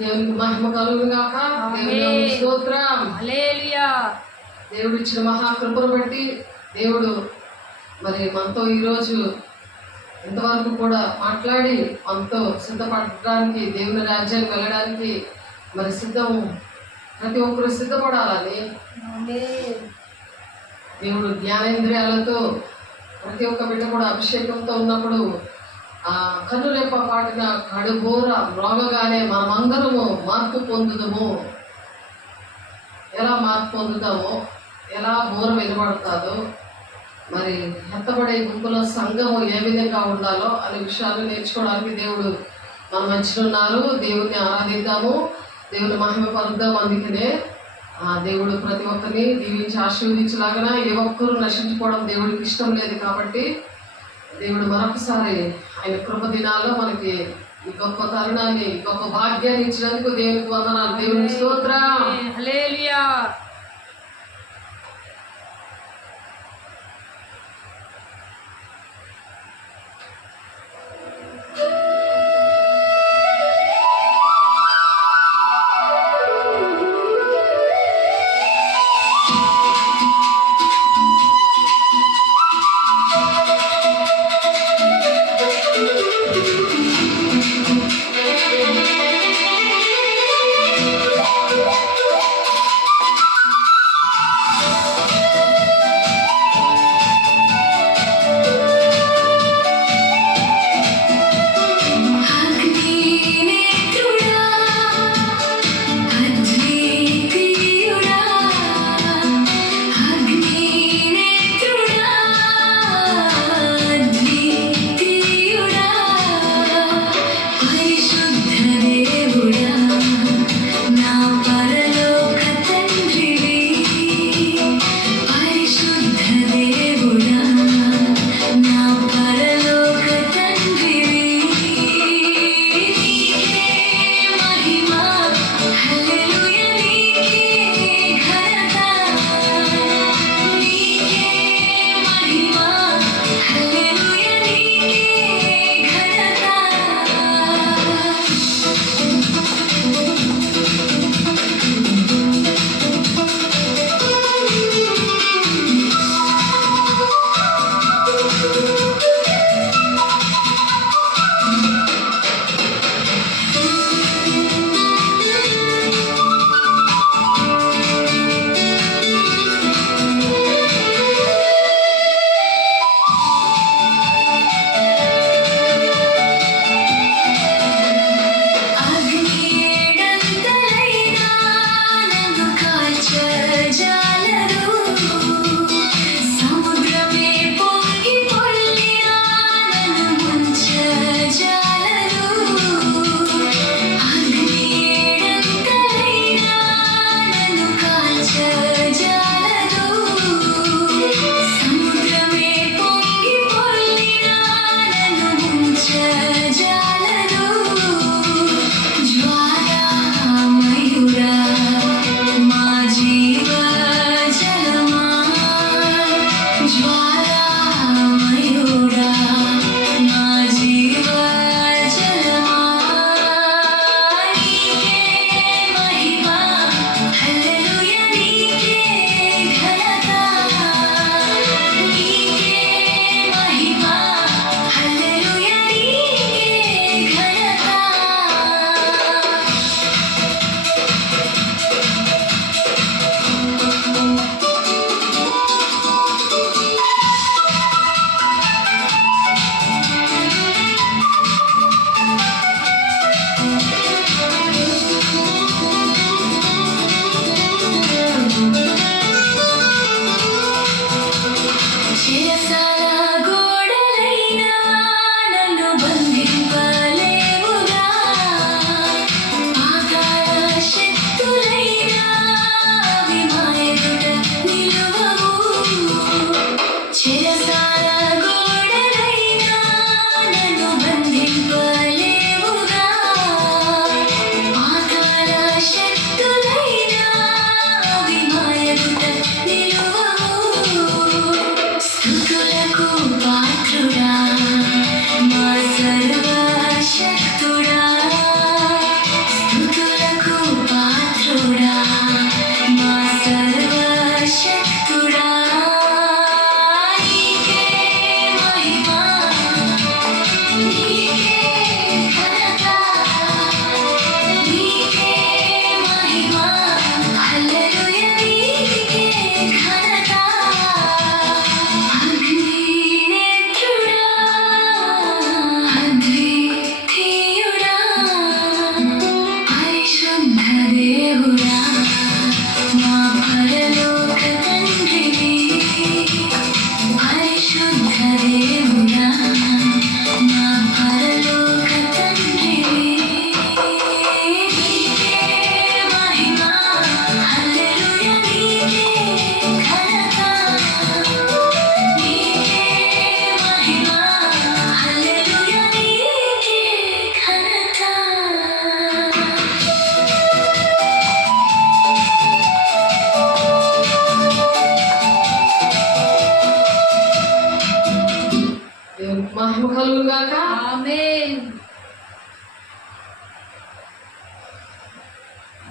దేవునికి మహిమ కలుగును గాక. దేవుని స్తోత్రం. హల్లెలూయా. దేవుడు ఇచ్చిన మహాకృపను బట్టి దేవుడు మరి మనతో ఈరోజు ఇంతవరకు కూడా మాట్లాడి మనతో సిద్ధపడడానికి, దేవుని రాజ్యానికి వెళ్ళడానికి మరి ప్రతి ఒక్కరు సిద్ధపడాలని దేవుడు జ్ఞానేంద్రియాలతో ప్రతి ఒక్క బిడ్డ కూడా అభిషేకంతో ఉన్నప్పుడు కన్నురెప్ప పాటిన కడుబోర మ్రోగగానే మనమందరము మార్పు పొందుదాము. ఎలా మార్పు పొందుతామో, ఎలా బోర వినబడతాదో, మరి ఎత్తబడే గుంపుల సంఘము ఏ విధంగా ఉండాలో అనే విషయాలు నేర్చుకోవడానికి దేవుడు మన మధ్యలో ఉన్నారు. దేవుడిని ఆరాధిద్దాము, దేవుని మహిమ పరుద్దాం. అందుకనే దేవుడు ప్రతి ఒక్కరిని దీవించి ఆశీర్వదించలాగా ఏ ఒక్కరూ నశించుకోవడం దేవుడికి ఇష్టం లేదు. కాబట్టి దేవుడు మరొకసారి ఆయన కృప దినాల్లో మనకి ఈ గొప్ప తరుణాన్ని, గొప్ప భాగ్యాన్ని ఇచ్చినందుకు దేవునికి వందనాలు. దేవుని స్తోత్రం. హల్లెలూయా.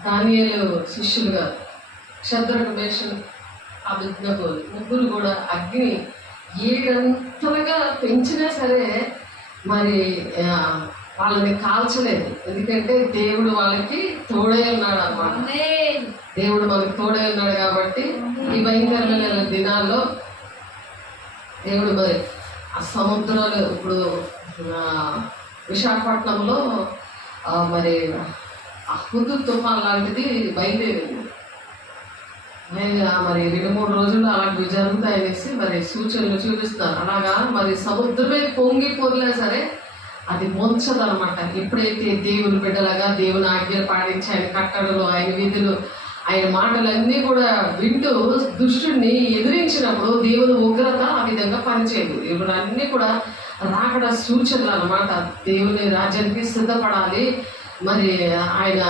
దానియేలు శిష్యులుగా శద్రకు, మేషకు, అబేద్నెగోలు ముగ్గురు కూడా అగ్ని ఏడంతలుగా పెంచినా సరే మరి వాళ్ళని కాల్చలేదు. ఎందుకంటే దేవుడు వాళ్ళకి తోడై ఉన్నాడు అన్నమాట. దేవుడు మనకి తోడై ఉన్నాడు కాబట్టి ఈ భయంకరమైన దినాల్లో దేవుడు మరి ఆ సముద్రాలు ఇప్పుడు విశాఖపట్నంలో మరి ఆ హుద్దు తుఫాన్ లాంటిది బయలుదేరింది. మరి 2-3 రోజులు అలాంటివి జరుగుతాయనేసి మరి సూచనలు చూపిస్తారు. అలాగా మరి సముద్రమే పొంగి పొర్లే సరే అది ముంచదనమాట. ఎప్పుడైతే దేవుని బిడ్డలాగా దేవుని ఆజ్ఞలు పాటించి ఆయన కట్టడలు, ఆయన విధులు, ఆయన మాటలన్నీ కూడా వింటూ దుష్టుడిని ఎదిరించినప్పుడు దేవుని ఉగ్రత ఆ విధంగా పనిచేయదు. ఇప్పుడు అన్నీ కూడా రాకడ సూచనలు అనమాట. దేవుని రాజ్యానికి సిద్ధపడాలి. మరి ఆయన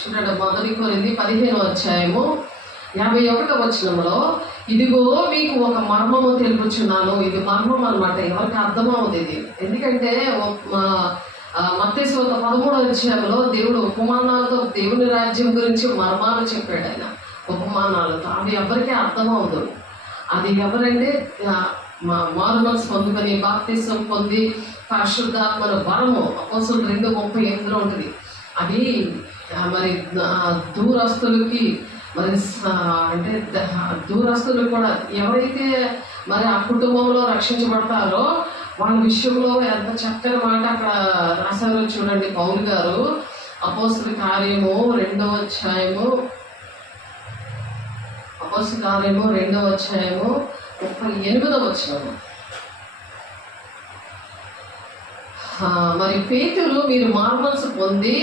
చూడండి, 1 కొరింథీ 15వ అధ్యాయము 51వ వచనంలో, ఇదిగో మీకు ఒక మర్మము తెలుపుచున్నాను. ఇది మర్మం అనమాట, ఎవరికి అర్థమవుతుంది ఇది. ఎందుకంటే మత్తయి సువార్త 13వ అధ్యాయంలో దేవుడు ఉపమానాలతో దేవుని రాజ్యం గురించి మర్మాలు చెప్పాడు. ఆయన ఉపమానాలతో అవి ఎవరికీ అర్థమవుదు. అది ఎవరంటే మారు మనసు పొందుకొని బాప్తిసం పొంది పరిశుద్ధాత్మల వరము అపోస్తలుల 2:38లో ఉంటుంది. అది మరి దూరస్తులకి మరి అంటే దూరస్తులు కూడా ఎవరైతే మరి ఆ కుటుంబంలో రక్షించబడతారో వాళ్ళ విషయంలో ఎంత చక్కని మాట అక్కడ రాశారో చూడండి. పౌలు గారు అపోస్తల కార్యము 2వ అధ్యాయము 38వ వచనము. మరి పేతురు, మీరు మారుమనసు పొంది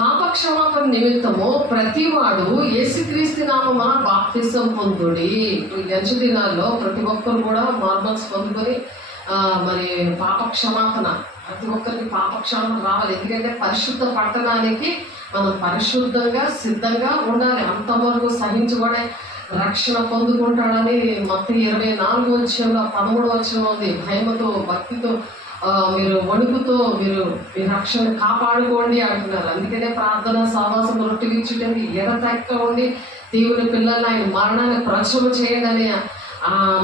పాపక్షమాపణ నిమిత్తము ప్రతివాడు యేసుక్రీస్తు నామమున బాప్తిసం పొందుడి. ఈ గంచు దినాల్లో ప్రతి ఒక్కరు కూడా మారుమనసు పొందుకొని మరి పాపక్షమాపణ, ప్రతి ఒక్కరికి పాపక్షమాపణ రావాలి. ఎందుకంటే పరిశుద్ధ పట్టణానికి మనం పరిశుద్ధంగా సిద్ధంగా ఉండాలి. అంతవరకు సహించబడే రక్షణ పొందుకుంటాడని మత్తయి 24వ అధ్యాయంలో 13వ వచనం ఉంది. భయముతో భక్తితో మీరు వణుకుతో మీరు మీ రక్షణ కాపాడుకోండి అంటున్నారు. అందుకనే ప్రార్థన, సహవాసం, రొట్టె విచ్చుటండి ఎడతెక్క ఉండి దేవుని పిల్లల్ని ఆయన మరణాన్ని ప్రచురం చేయండి అని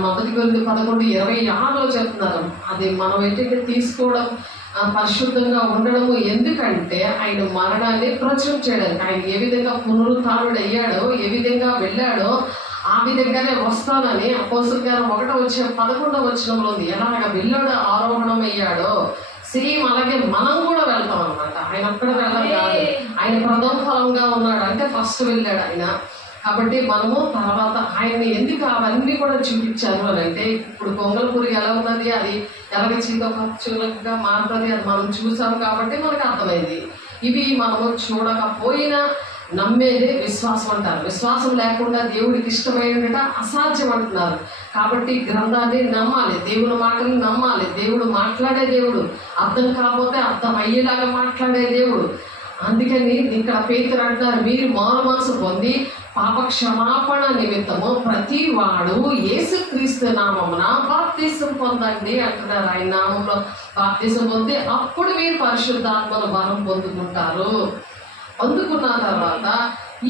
1 కొరింథీ 11:26లో చెప్తున్నారు. అది మనం ఏంటంటే తీసుకోవడం, పరిశుద్ధంగా ఉండడము. ఎందుకంటే ఆయన మరణాన్ని ప్రచురం చేయడానికి, ఆయన ఏ విధంగా పునరుత్థానుడు అయ్యాడో, ఏ విధంగా వెళ్ళాడో ఆ విధంగానే వస్తానని అపోస్తలుల గారు 1:11 వచనంలో ఉంది. ఎలాగ వెళ్ళాడో, ఆరోహణం అయ్యాడో సేమ్ అలాగే మనం కూడా వెళ్తాం అనమాట. ఆయన అక్కడ వెళ్ళాలి కాదు, ఆయన ప్రథమ ఫలంగా ఉన్నాడు అంటే ఫస్ట్ వెళ్ళాడు ఆయన. కాబట్టి మనము తర్వాత ఆయన్ని ఎందుకు అవన్నీ కూడా చూపించారు అని అంటే, ఇప్పుడు కొంగల పురుగు ఎలా ఉన్నది, అది ఎలాగ చీకగా మారుతుంది, అది మనం చూసాం కాబట్టి మనకు అర్థమైంది. ఇవి మనము చూడకపోయినా నమ్మేదే విశ్వాసం అంటారు. విశ్వాసం లేకుండా దేవుడికి ఇష్టమైనట అసాధ్యం అంటున్నారు. కాబట్టి గ్రంథాన్ని నమ్మాలి, దేవుని మాటలు నమ్మాలి. దేవుడు మాట్లాడే దేవుడు, అర్థం కాకపోతే అర్థం అయ్యేలాగా మాట్లాడే దేవుడు. అందుకని ఇక్కడ పేతురు అంటారు, మీరు మారు మనసు పొంది పాప క్షమాపణ నిమిత్తము ప్రతి వాడు యేసుక్రీస్తు నామమున బాప్తిసం పొందండి అంటున్నారు. ఆయన నామంలో బాప్తిసం పొంది అప్పుడు మీరు పరిశుద్ధాత్మల వరం పొందుకుంటారు. పొందుకున్న తర్వాత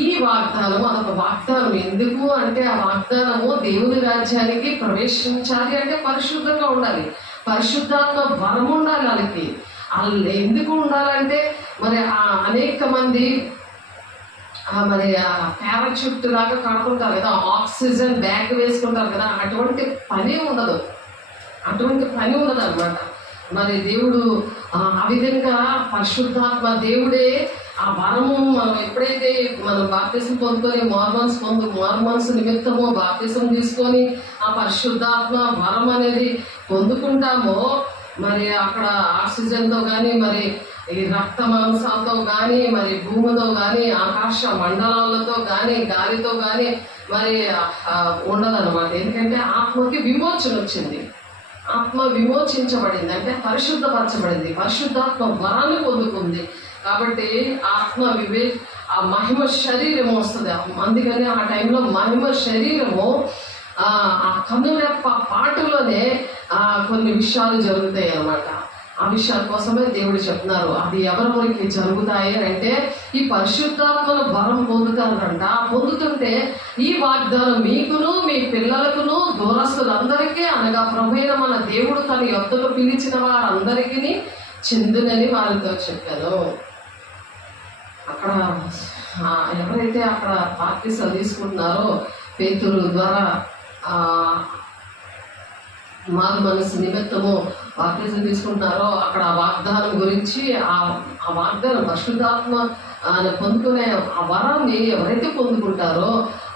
ఈ వాగ్దానం, అదొక వాగ్దానం. ఎందుకు అంటే ఆ వాగ్దానము దేవుని రాజ్యానికి ప్రవేశించాలి అంటే పరిశుద్ధంగా ఉండాలి, పరిశుద్ధాత్మ వరం ఉండాలి వాళ్ళకి. వాళ్ళు ఎందుకు ఉండాలంటే మరి అనేక మంది మరి పారాచూట్ లాగా కడుతుంటారు కదా, ఆక్సిజన్ బ్యాగ్ వేసుకుంటారు కదా, అటువంటి పని ఉండదు అనమాట. మరి దేవుడు ఆ విధంగా పరిశుద్ధాత్మ దేవుడే ఆ వరము మనం ఎప్పుడైతే మనం బాప్తిసం పొందుకొని మారు మనసు నిమిత్తము బాప్తిసం తీసుకొని ఆ పరిశుద్ధాత్మ వరం అనేది పొందుకుంటామో, మరి అక్కడ ఆక్సిజన్తో కానీ, మరి ఈ రక్త మాంసాలతో కానీ, మరి భూమితో కానీ, ఆకాశ మండలాలతో కానీ, గాలితో కానీ మరి ఉండదన్నమాట. ఎందుకంటే ఆత్మకి విమోచన వచ్చింది, ఆత్మ విమోచించబడింది అంటే పరిశుద్ధపరచబడింది, పరిశుద్ధాత్మ వరాన్ని పొందుకుంది. కాబట్టి ఆత్మ ఆ మహిమ శరీరము వస్తుంది. అందుకని ఆ టైంలో మహిమ శరీరము ఆ కనురెప్ప పాటులోనే కొన్ని విషయాలు జరుగుతాయి అన్నమాట. ఆ ఆ విషయాల కోసమే దేవుడు చెప్తున్నారు. అది ఎవరికి జరుగుతాయి అంటే ఈ పరిశుద్ధాత్మను వరం పొందుతారంట. పొందుతుంటే ఈ వాగ్దానం మీకును మీ పిల్లలకును దూరస్తులందరికీ అనగా ప్రభువైన మన దేవుడు తన యొద్దకు పిలిచిన వారందరికీ చెందునని వారితో చెప్పాను. అక్కడ ఎవరైతే అక్కడ బాప్తిసం తీసుకుంటున్నారో పేతురు ద్వారా మారు మనసు నిమిత్తము బాప్తిసం తీసుకుంటున్నారో అక్కడ ఆ వాగ్దానం గురించి ఆ వాగ్దానం పరిశుద్ధాత్మ పొందుకునే ఆ వరాన్ని ఎవరైతే పొందుకుంటారో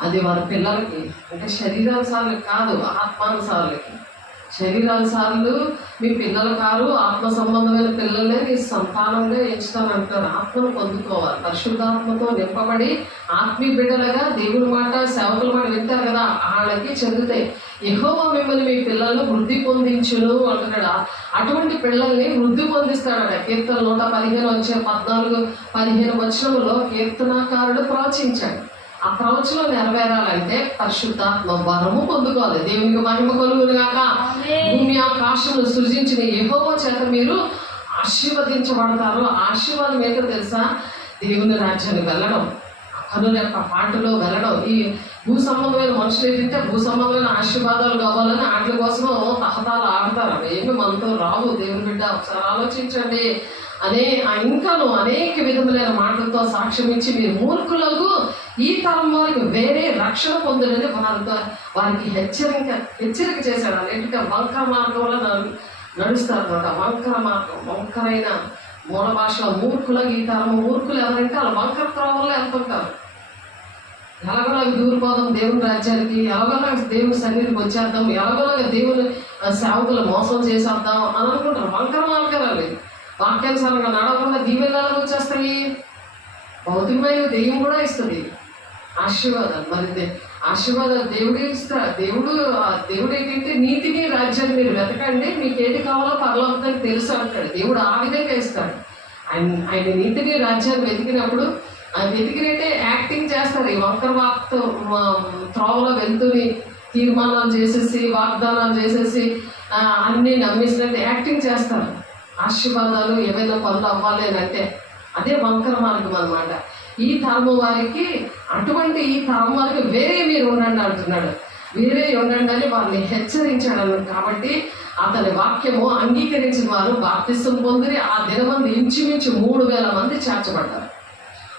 అది వారి పిల్లలకి, అంటే శరీరానుసార్లకి కాదు, ఆత్మానుసార్లకి. శరీరానుసార్లు మీ పిల్లలు కారు, ఆత్మ సంబంధమైన పిల్లలే నీ సంతానంగా ఎంచుతానంటారు. ఆత్మను పొందుకోవాలి, పరిశుద్ధాత్మతో నింపబడి ఆత్మీయ బిడ్డలుగా దేవుని మాట సేవకుల మాట వింటారు కదా, వాళ్ళకి చెందుతాయి. యెహోవా మిమ్మల్ని మీ పిల్లలను వృద్ధి పొందించును అంటున్నాడు. అటువంటి పిల్లల్ని వృద్ధి పొందిస్తాడట. కీర్తన 115 వచనంలో కీర్తనాకారుడు ప్రవచించాడు. ఆ ప్రవచనం నెరవేరాలంటే పరిశుద్ధాత్మ వరము పొందుకోవాలి. దేవునికి మహిమ కలుగును గాక. భూమి ఆకాశములు సృజించిన యెహోవా చేత మీరు ఆశీర్వదించబడతారు. ఆశీర్వాదం ఏంటో తెలుసా? దేవుని రాజ్యానికి వెళ్ళడం, కనుల యొక్క పాటలో వెళ్ళడం. ఈ భూ సంబంధమైన మనుషులు ఏంటంటే భూ సంబంధమైన ఆశీర్వాదాలు కావాలని వాటి కోసం తహతాలు ఆడతారు. అవి ఏమి మనతో రావు. దేవుని బిడ్డ ఒకసారి ఆలోచించండి. ఇంకాను అనేక విధములైన మాటలతో సాక్ష్యం ఇచ్చి మీరు మూర్ఖులకు ఈ తరం వారికి వేరే రక్షణ పొందడని వారికి హెచ్చరిక చేశాడు. అన్నిటికీ వంకర మార్గంలో నడుస్తారు అన్నమాట. వంకర మార్గం, వంకరైన మూల భాషలో మూర్ఖులకు ఈ తరము. మూర్ఖులు ఎవరంటే వాళ్ళు వంకర త్రోవల్లో వెళ్తుంటారు. ఎలాగోలాగా దూరిపోదాం దేవుని రాజ్యానికి, ఎలాగోలాగా దేవుని సన్నిధికి వచ్చేద్దాం, ఎలాగోలాగా దేవుని సేవకులు మోసం చేసేద్దాం అని అనుకుంటారు. వంకర మార్గాలు. వాక్యానుసారంగా నడవకుండా దీవెనలు వచ్చేస్తాయి. భౌతికమైన దెయ్యం కూడా ఇస్తుంది ఆశీర్వాదాలు. మరి ఆశీర్వాదాలు దేవుడే ఇస్తాడు. దేవుడు ఏంటంటే నీతిని రాజ్యాన్ని మీరు వెతకండి, మీకు ఏది కావాలో పరలోకానికి తెలుసు అంటాడు. దేవుడు ఆ విధంగా ఇస్తాడు. ఆయన నీతిని రాజ్యాన్ని వెతికినప్పుడు వెతికినట్టే యాక్టింగ్ చేస్తారు. ఈ వంకర త్రోవలో వెళ్తూని తీర్మానాలు చేసేసి వాగ్దానాలు చేసేసి అన్నీ నమ్మేసినట్టు యాక్టింగ్ చేస్తారు. ఆశీర్వాదాలు ఏవైనా పనులు అవ్వాలి అని అంటే అదే వంకర మార్గం అన్నమాట. ఈ తరము వారికి అటువంటి ఈ తరం వారికి వేరే మీరు ఉండండి అంటున్నాడు. వేరే ఉండండి అని వారిని హెచ్చరించాడు. కాబట్టి అతని వాక్యము అంగీకరించిన వారు బాప్తిసం పొందిరి. ఆ దినమంది ఇంచుమించు 3000 మంది చేర్చబడ్డారు.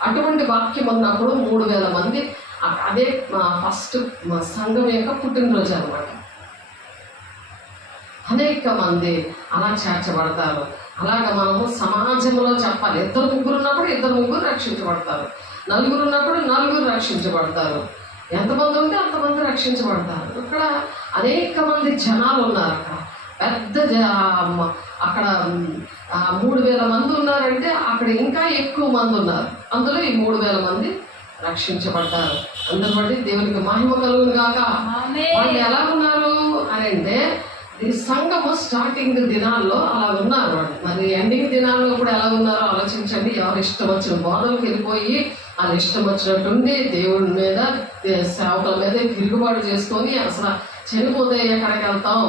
అటువంటి వాక్యం ఉన్నప్పుడు 3000 మంది, అదే ఫస్ట్ సంఘం యొక్క పుట్టినరోజు అన్నమాట. అనేక మంది అలా చేర్చబడతారు. అలాగా మనము సమాజంలో చెప్పాలి. 2-3 ఉన్నప్పుడు 2-3 రక్షించబడతారు. 4 ఉన్నప్పుడు 4 రక్షించబడతారు. ఎంతమంది ఉంటే అంతమంది రక్షించబడతారు. ఇక్కడ అనేక మంది జనాలు ఉన్నారు. అక్కడ పెద్ద అక్కడ 3000 మంది ఉన్నారంటే అక్కడ ఇంకా ఎక్కువ మంది ఉన్నారు. అందులో ఈ 3000 మంది రక్షించబడ్డారు. అందరి బట్టి దేవునికి మహిమ కలుగును గాక. వాళ్ళు ఎలా ఉన్నారు అని అంటే ఈ సంఘము స్టార్టింగ్ దినాల్లో అలా ఉన్నారు వాళ్ళు. మరి ఎండింగ్ దినాల్లో కూడా ఎలా ఉన్నారో ఆలోచించండి. ఎవరు ఇష్టం వచ్చిన బోధలకు వెళ్ళిపోయి వాళ్ళు ఇష్టం వచ్చినట్టుండి దేవుడి మీద సేవకుల మీద తిరుగుబాటు చేసుకొని అసలు చనిపోతే ఎక్కడికి వెళ్తాం,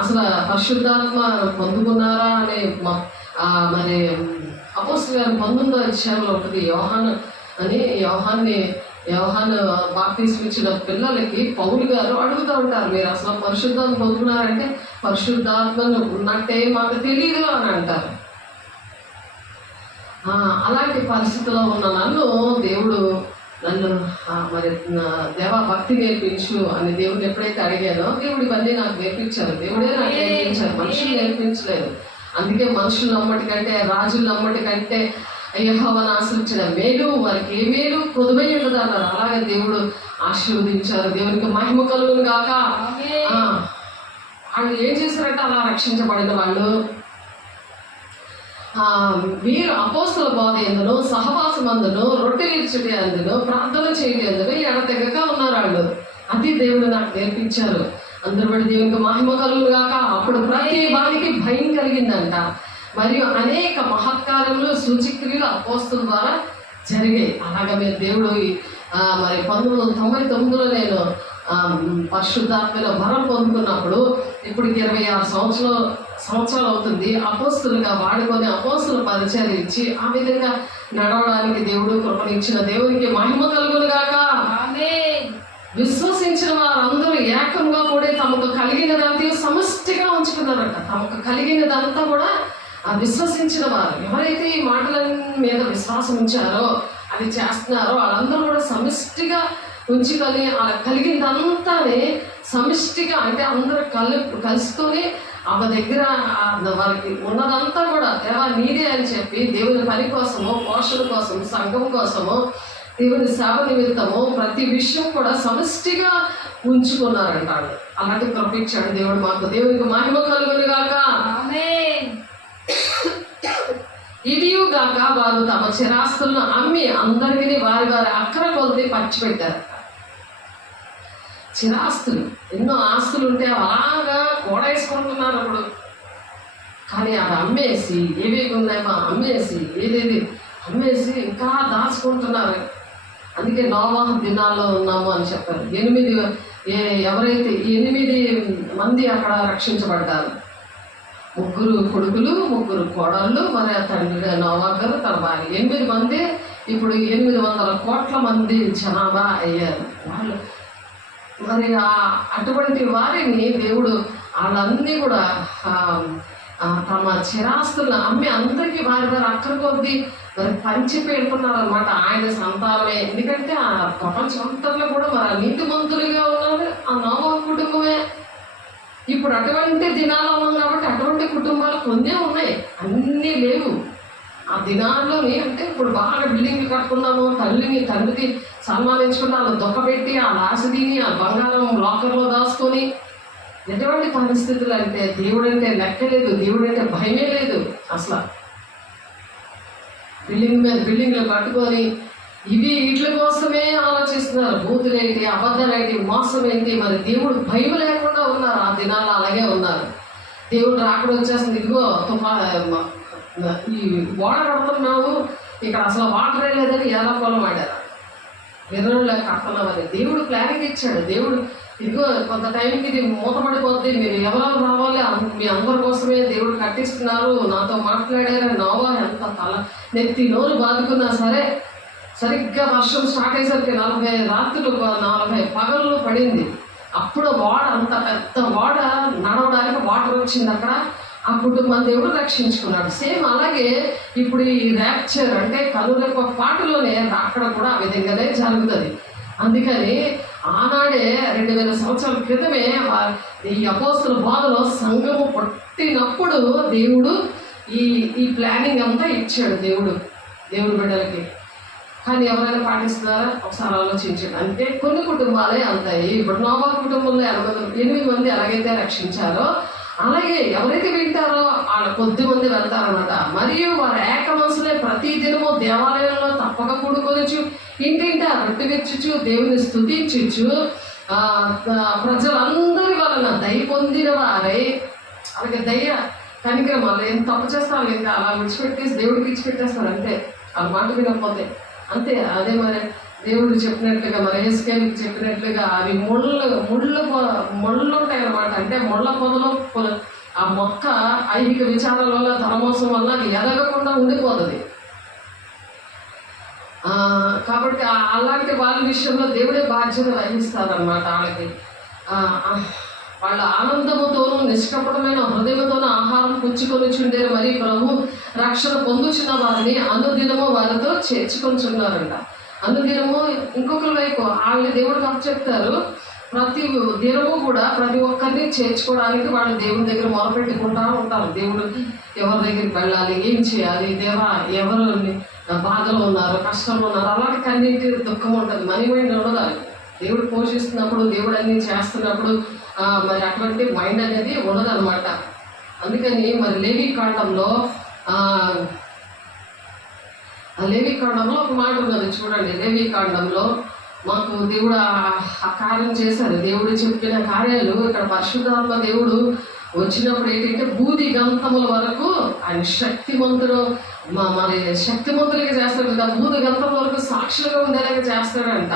అసలు పరిశుద్ధాత్మ పొందుకున్నారా అని మరి అపోస్తలుల 19వ అధ్యాయంలో ఉంటుంది. యోహాను బాప్తిసం ఇచ్చిన పిల్లలకి పౌలు గారు అడుగుతూ ఉంటారు, మీరు అసలు పరిశుద్ధాత్మ పొందుకున్నారంటే పరిశుద్ధాత్మను ఉన్నట్టే మాకు తెలియదు అని అంటారు. అలాంటి పరిస్థితిలో ఉన్న దేవుడు నన్ను మరి దేవా భక్తి నేర్పించు అని దేవుడిని ఎప్పుడైతే అడిగానో దేవుడు ఇవన్నీ నాకు నేర్పించారు. దేవుడే నాకు నేర్పించారు, మనుషులు నేర్పించలేదు. అందుకే మనుషులు నమ్మటి కంటే రాజులు నమ్మటి కంటే యెహోవాను ఆశ్రయించిన మేలు వారికి ఏ మేలు కొదువై ఉండదు అన్నారు. అలాగే దేవుడు ఆశీర్వదించారు. దేవునికి మహిమ కలుగును గాక. వాళ్ళు ఏం చేశారంటే అలా రక్షించబడిన వాళ్ళు వీరు అపోస్తల బోధ ఎందును సహవాసమందును రొట్టెలు ఇచ్చుట అందును ప్రార్థన చేయడం ఎందును ఎడతెగక ఉన్నారు వాళ్ళు. అది దేవుడు నాకు నేర్పించారు. అందరూ బట్టి దేవునికి మహిమ కలుగును గాక. అప్పుడు ప్రతి వారికి భయం కలిగిందంట. మరియు అనేక మహత్కార్యములు సూచక్రియలు అపోస్తల ద్వారా జరిగాయి. అలాగా మీరు దేవుడు మరి 1999లో నేను పరిశుద్ధాత్మలో వరం పొందుకున్నప్పుడు ఇప్పుడు 26 సంవత్సరాలు అవుతుంది. అపోస్తులుగా వాడుకొని అపోస్తుల పరిచయం ఇచ్చి ఆ విధంగా నడవడానికి దేవుడు కృపనిచ్చిన దేవునికి మహిమ కలుగును గాక. ఆమేన్. విశ్వసించిన వారందరూ ఏకంగా కూడా తమకు కలిగినదంతా సమష్టిగా ఉంచుకున్నారట. తమకు కలిగినదంతా కూడా ఆ విశ్వసించిన వారు ఎవరైతే ఈ మాటల మీద విశ్వాసం ఉంచారో అది చేస్తున్నారో వాళ్ళందరూ కూడా సమిష్టిగా ఉంచుకొని అలా కలిగిందంతానే సమిష్టిగా అంటే అందరూ కలుసుకొని ఆమె దగ్గర వారికి ఉన్నదంతా కూడా దేవా నీదే అని చెప్పి దేవుని పని కోసము, పోషణ కోసము, సంఘం కోసము, దేవుని సేవ నిమిత్తము ప్రతి విషయం కూడా సమిష్టిగా ఉంచుకున్నారంటాడు. అలాంటి కృపించాడు దేవుడు మాకు. దేవునికి మహిమ కలుగును గాక. ఆమేన్. ఇదియు గాక వారు తమ చిరాస్తులను అమ్మి అందరికీ వారి వారి అక్కర కొలది పంచిపెట్టారు. చిరాస్తులు ఎన్నో ఆస్తులు ఉంటే అలాగా కూడేసుకుంటున్నారు అప్పుడు. కానీ అవి అమ్మేసి ఏవేవి ఉన్నాయో అమ్మేసి ఏదేది అమ్మేసి ఇంకా దాచుకుంటున్నారు. అందుకే నోవాహు దినాల్లో ఉన్నాము అని చెప్పారు. 8 మంది అక్కడ రక్షించబడ్డారు. 3 కొడుకులు, 3 కోడళ్ళు, మరి ఆ తండ్రి నోవాహు గారు తన భార్య 8 మంది. ఇప్పుడు 800 కోట్ల మంది జనాభా అయ్యారు వాళ్ళు. మరి అటువంటి వారిని దేవుడు వాళ్ళన్నీ కూడా తమ చిరాస్తులను అమ్మి అందరికీ వారి వారి అక్కర కొద్ది మరి పంచి పెడుతున్నారు అనమాట. ఆయన సంతానమే. ఎందుకంటే ఆ ప్రపంచం అంతట్లో కూడా మరి నీతిమంతులుగా ఉన్నారు ఆ నోవాహు కుటుంబమే. ఇప్పుడు అటువంటి దినాలు ఉన్నాం కాబట్టి అటువంటి కుటుంబాలు కొన్నే ఉన్నాయి, అన్నీ లేవు. ఆ దినాల్లోని అంటే ఇప్పుడు బాగా బిల్డింగ్లు కట్టుకున్నాము, తండ్రికి సన్మానించుకుని వాళ్ళు దొక్కబెట్టి ఆ ఆశదిని ఆ బంగారం లాకర్లో దాచుకొని ఎటువంటి పరిస్థితులు అంటే దేవుడు అంటే లెక్క లేదు, దేవుడు అంటే భయమే లేదు అసలు. బిల్డింగ్ మీద బిల్డింగ్లు కట్టుకొని వీటి కోసమే ఆలోచిస్తున్నారు. బూతులేంటి, అబద్ధాలేంటి, మోసం ఏంటి, మరి దేవుడు భయం లేకుండా ఉన్నారు. ఆ దినాల్లో అలాగే ఉన్నారు. దేవుడు రాకుండా వచ్చేస్తుంది. ఇదిగో ఈ ఓడ కడుతున్నావు, ఇక్కడ అసలు వాటరే లేదని ఎలా పొలం ఆడారు. ఎర్రలో కడుతున్నామని దేవుడు ప్లానింగ్ ఇచ్చాడు. దేవుడు ఇదిగో కొంత టైంకి ఇది మూతపడిపోద్ది, మీరు ఎవరో రావాలి, మీ అందరి కోసమే దేవుడు కట్టిస్తున్నారు, నాతో మాట్లాడారు. నోవాహు ఎంత నెత్తి నోరు బాదుకున్నా సరే సరిగ్గా వర్షం స్టార్ట్ అయ్యేసరికి 40 రాత్రులు 40 పగళ్ళు పడింది. అప్పుడు ఓడ అంత పెద్ద ఓడ నడవడానికి వాటర్ వచ్చింది అక్కడ. ఆ కుటుంబం దేవుడు రక్షించుకున్నాడు. సేమ్ అలాగే ఇప్పుడు ఈ ర్యాప్చర్ అంటే కనురెప్ప పాటలోనే అక్కడ కూడా ఆ విధంగానే జరుగుతుంది. అందుకని ఆనాడే 2000 సంవత్సరాల క్రితమే ఈ అపోస్తుల బోధలో సంఘము పుట్టినప్పుడు దేవుడు ఈ ప్లానింగ్ అంతా ఇచ్చాడు దేవుడు బిడ్డలకి. కానీ ఎవరైనా పాటిస్తున్నారా ఒకసారి ఆలోచించండి. అంటే కొన్ని కుటుంబాలే అంతాయి. ఇప్పుడు నోవాహు కుటుంబంలో 8 మంది ఎలాగైతే రక్షించారో అలాగే ఎవరైతే వింటారో వాళ్ళ కొద్ది మంది వెళ్తారన్నమాట. మరియు వారు ఏక మనసులే ప్రతి దినము దేవాలయంలో తప్పక కూడుకొనొచ్చు, ఇంటింటా రొట్టె విచ్చుచు, దేవుని స్తుతించుచు ప్రజలందరి వలన దయ పొందిన వారై. అలాగే దయ కనికరం వాళ్ళు ఏం తప్పు చేస్తారు ఇంకా అలా విడిచిపెట్టేసి దేవుడికి ఇచ్చిపెట్టేస్తారు అంతే, ఆ మాట వినకపోతే అంతే. అదే మరి దేవుడు చెప్పినట్లుగా మరి యేసుకేలుకి చెప్పినట్లుగా అవి ముళ్ళు ఉంటాయి అన్నమాట. అంటే ముళ్ళ పొదలో ఆ మొక్క ఐహిక విచారాల వల్ల ధనమోసం వల్ల అది ఎదగకుండా ఉండిపోతుంది. కాబట్టి అలాంటి వాళ్ళ విషయంలో దేవుడే బాధ్యత వహిస్తారనమాట. వాళ్ళకి వాళ్ళ ఆనందముతోనూ నిష్కపటమైన హృదయంతోనూ ఆహారం పుచ్చుకొని చుండేరు. మరి ప్రభు రక్షణ పొందుచున్న వారిని అనుదినము వారితో చేర్చుకొంచున్నారంట. అనుదినము ఇంకొకరి వైపు వాళ్ళ దేవుడికి అప్పచెప్తారు. ప్రతి దినము కూడా ప్రతి ఒక్కరిని చేర్చుకోవడానికి వాళ్ళు దేవుని దగ్గర మొదలుపెట్టుకుంటూ ఉంటారు. దేవుడు ఎవరి దగ్గరికి వెళ్ళాలి, ఏం చేయాలి, దేవా ఎవరు బాధలో ఉన్నారు, కష్టంలో ఉన్నారు, అలాంటి కన్నీటి దుఃఖం ఉంటుంది. మనీ మైండ్ ఉండదు. దేవుడు పోషిస్తున్నప్పుడు, దేవుడు అన్నీ చేస్తున్నప్పుడు మరి అటువంటి మైండ్ అనేది ఉండదు అనమాట. అందుకని మరి లేవీకాండంలో ఒక మాట ఉన్నది చూడండి. లేవీకాండంలో మాకు దేవుడు ఆ కార్యం చేశారు. దేవుడు చెప్పిన కార్యాలు ఇక్కడ పరిశుద్ధాత్మ దేవుడు వచ్చినప్పుడు ఏంటంటే బూది గంతముల వరకు ఆయన శక్తిమంతులుగా చేస్తాడు కదా. బూది గంతముల వరకు సాక్షులుగా ఉండేలాగా చేస్తాడంట.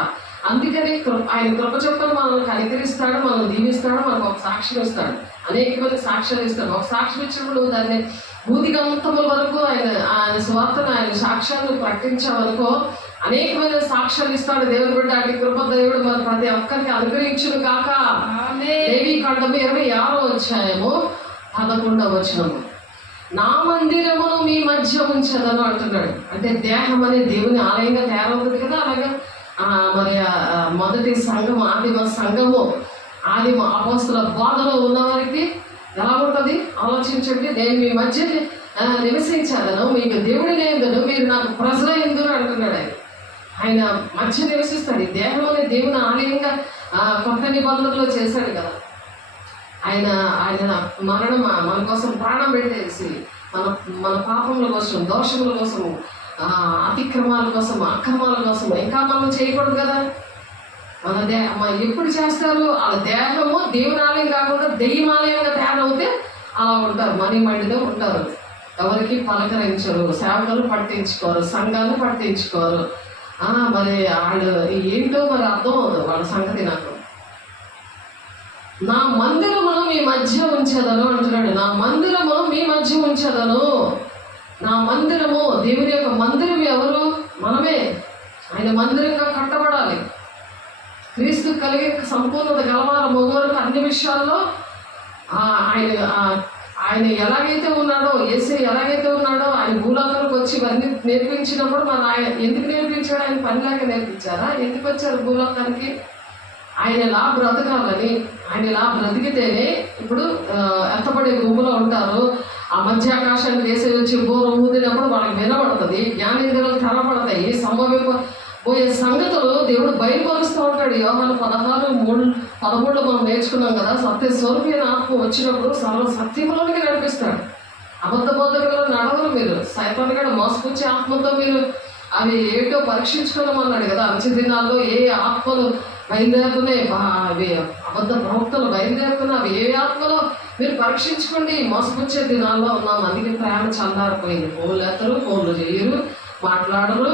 అందుకని ఆయన కృప చొప్పున మనల్ని కనికరిస్తాడు, మనల్ని దీవిస్తాడు, మనకు ఒక సాక్ష్యం ఇస్తాడు, అనేక మంది సాక్ష్యాలు ఇస్తాడు. ఒక సాక్ష్యం ఇచ్చినప్పుడు దాన్ని భూదిగంతముల వరకు ఆయన స్వార్థను, ఆయన సాక్ష్యాన్ని ప్రకటించామనుకో, అనేకమైన సాక్ష్యాలు ఇస్తాడు దేవుని బిడ్డ. అటు కృప దేవుడు మన ప్రతి ఒక్కరికి అనుగ్రహించును కాక. లేవి కాండము 26 నా మందిరమును మీ మధ్య ఉంచదను అంటున్నాడు. అంటే దేహం అనే దేవుని ఆలయంగా తయారవుతుంది కదా. అలాగే మరి మొదటి సంఘం, ఆదిమ సంఘము, ఆదిమ అపోస్తల బోధలో ఉన్నవారికి ఎలా ఉంటుంది ఆలోచించండి. నేను మీ మధ్య నివసించాలను, మీకు దేవుడి లేదను, మీరు నాకు ప్రజల ఎందుకు అంటున్నాడు. ఆయన మధ్య నివసిస్తాడు. ఈ దేహం అనే దేవుని ఆలయంగా కొత్త నిబంధనలో చేశాడు కదా. ఆయన మరణం మన కోసం ప్రాణం పెట్టేసి మన పాపముల కోసం, దోషముల కోసము, అతిక్రమాల కోసం, అక్రమాల కోసం ఇంకా మనం చేయకూడదు కదా. మన ఎప్పుడు చేస్తారు? వాళ్ళ దేహము దేవుని ఆలయం కాకుండా దెయ్యమాలయంగా తయారవుతే అలా ఉంటారు, మనీ మండితో ఉంటారు. ఎవరికి పలకరించరు, సేవకులు పట్టించుకోరు, సంఘాన్ని పట్టించుకోరు. మరి వాళ్ళు ఏంటో మరి అర్థం అవుతుంది వాళ్ళ సంగతి. నాకు నా మందిరమును మీ మధ్య ఉంచదను అంటున్నాడు. నా మందిరము మీ మధ్య ఉంచదను. నా మందిరము, దేవుని యొక్క మందిరం ఎవరు? మనమే. ఆయన మందిరంగా కట్టబడాలి. క్రీస్తు కలిగే సంపూర్ణత గలవారు మగవారికి అన్ని విషయాల్లో ఆయన ఎలాగైతే ఉన్నాడో, యేసే ఎలాగైతే ఉన్నాడో, ఆయన భూలోకానికి వచ్చి ఇవన్నీ నేర్పించినప్పుడు మరి ఆయన ఎందుకు నేర్పించాడు? ఆయన పనిలాగా నేర్పించారా? ఎందుకు వచ్చారు భూలోకానికి? ఆయన ఎలా బ్రతకాలని, ఆయన ఎలా బ్రతికితేనే ఇప్పుడు ఎత్తపడే గుంపులో ఉంటారు. ఆ మధ్యాకాశాన్ని వేసే వచ్చి బోర ఊదినప్పుడు వాళ్ళకి వినబడుతుంది, జ్ఞానేంద్రియాలు తెరపడతాయి, సంభవిపోయే సంగతులు దేవుడు బయలుపరుస్తూ ఉంటాడు. యోహాను 16:13 మనం నేర్చుకున్నాం కదా. సత్య స్వరూపైన ఆత్మ వచ్చినప్పుడు సర్వ సత్యంలోనికి నడిపిస్తాడు. అబద్ధ బోధకులు నడవరు మీరు. సైతాన్ని కూడా మోసపుచ్చే ఆత్మతో మీరు అవి ఏటో పరీక్షించుకోమన్నాడు కదా. అంచె దినాల్లో ఏ ఆత్మలు బయలుదేరుతున్నాయి, అవి అబద్ధ ప్రవక్తలు బయలుదేరుతున్నాయి, అవి ఏ ఆత్మలో మీరు పరీక్షించుకోండి. మోసపుచ్చే దినాల్లో ఉన్నాం. అందుకే ప్రేమ చల్లారిపోయింది. ఫోన్లు ఎత్తరు, ఫోన్లు చేయరు, మాట్లాడరు,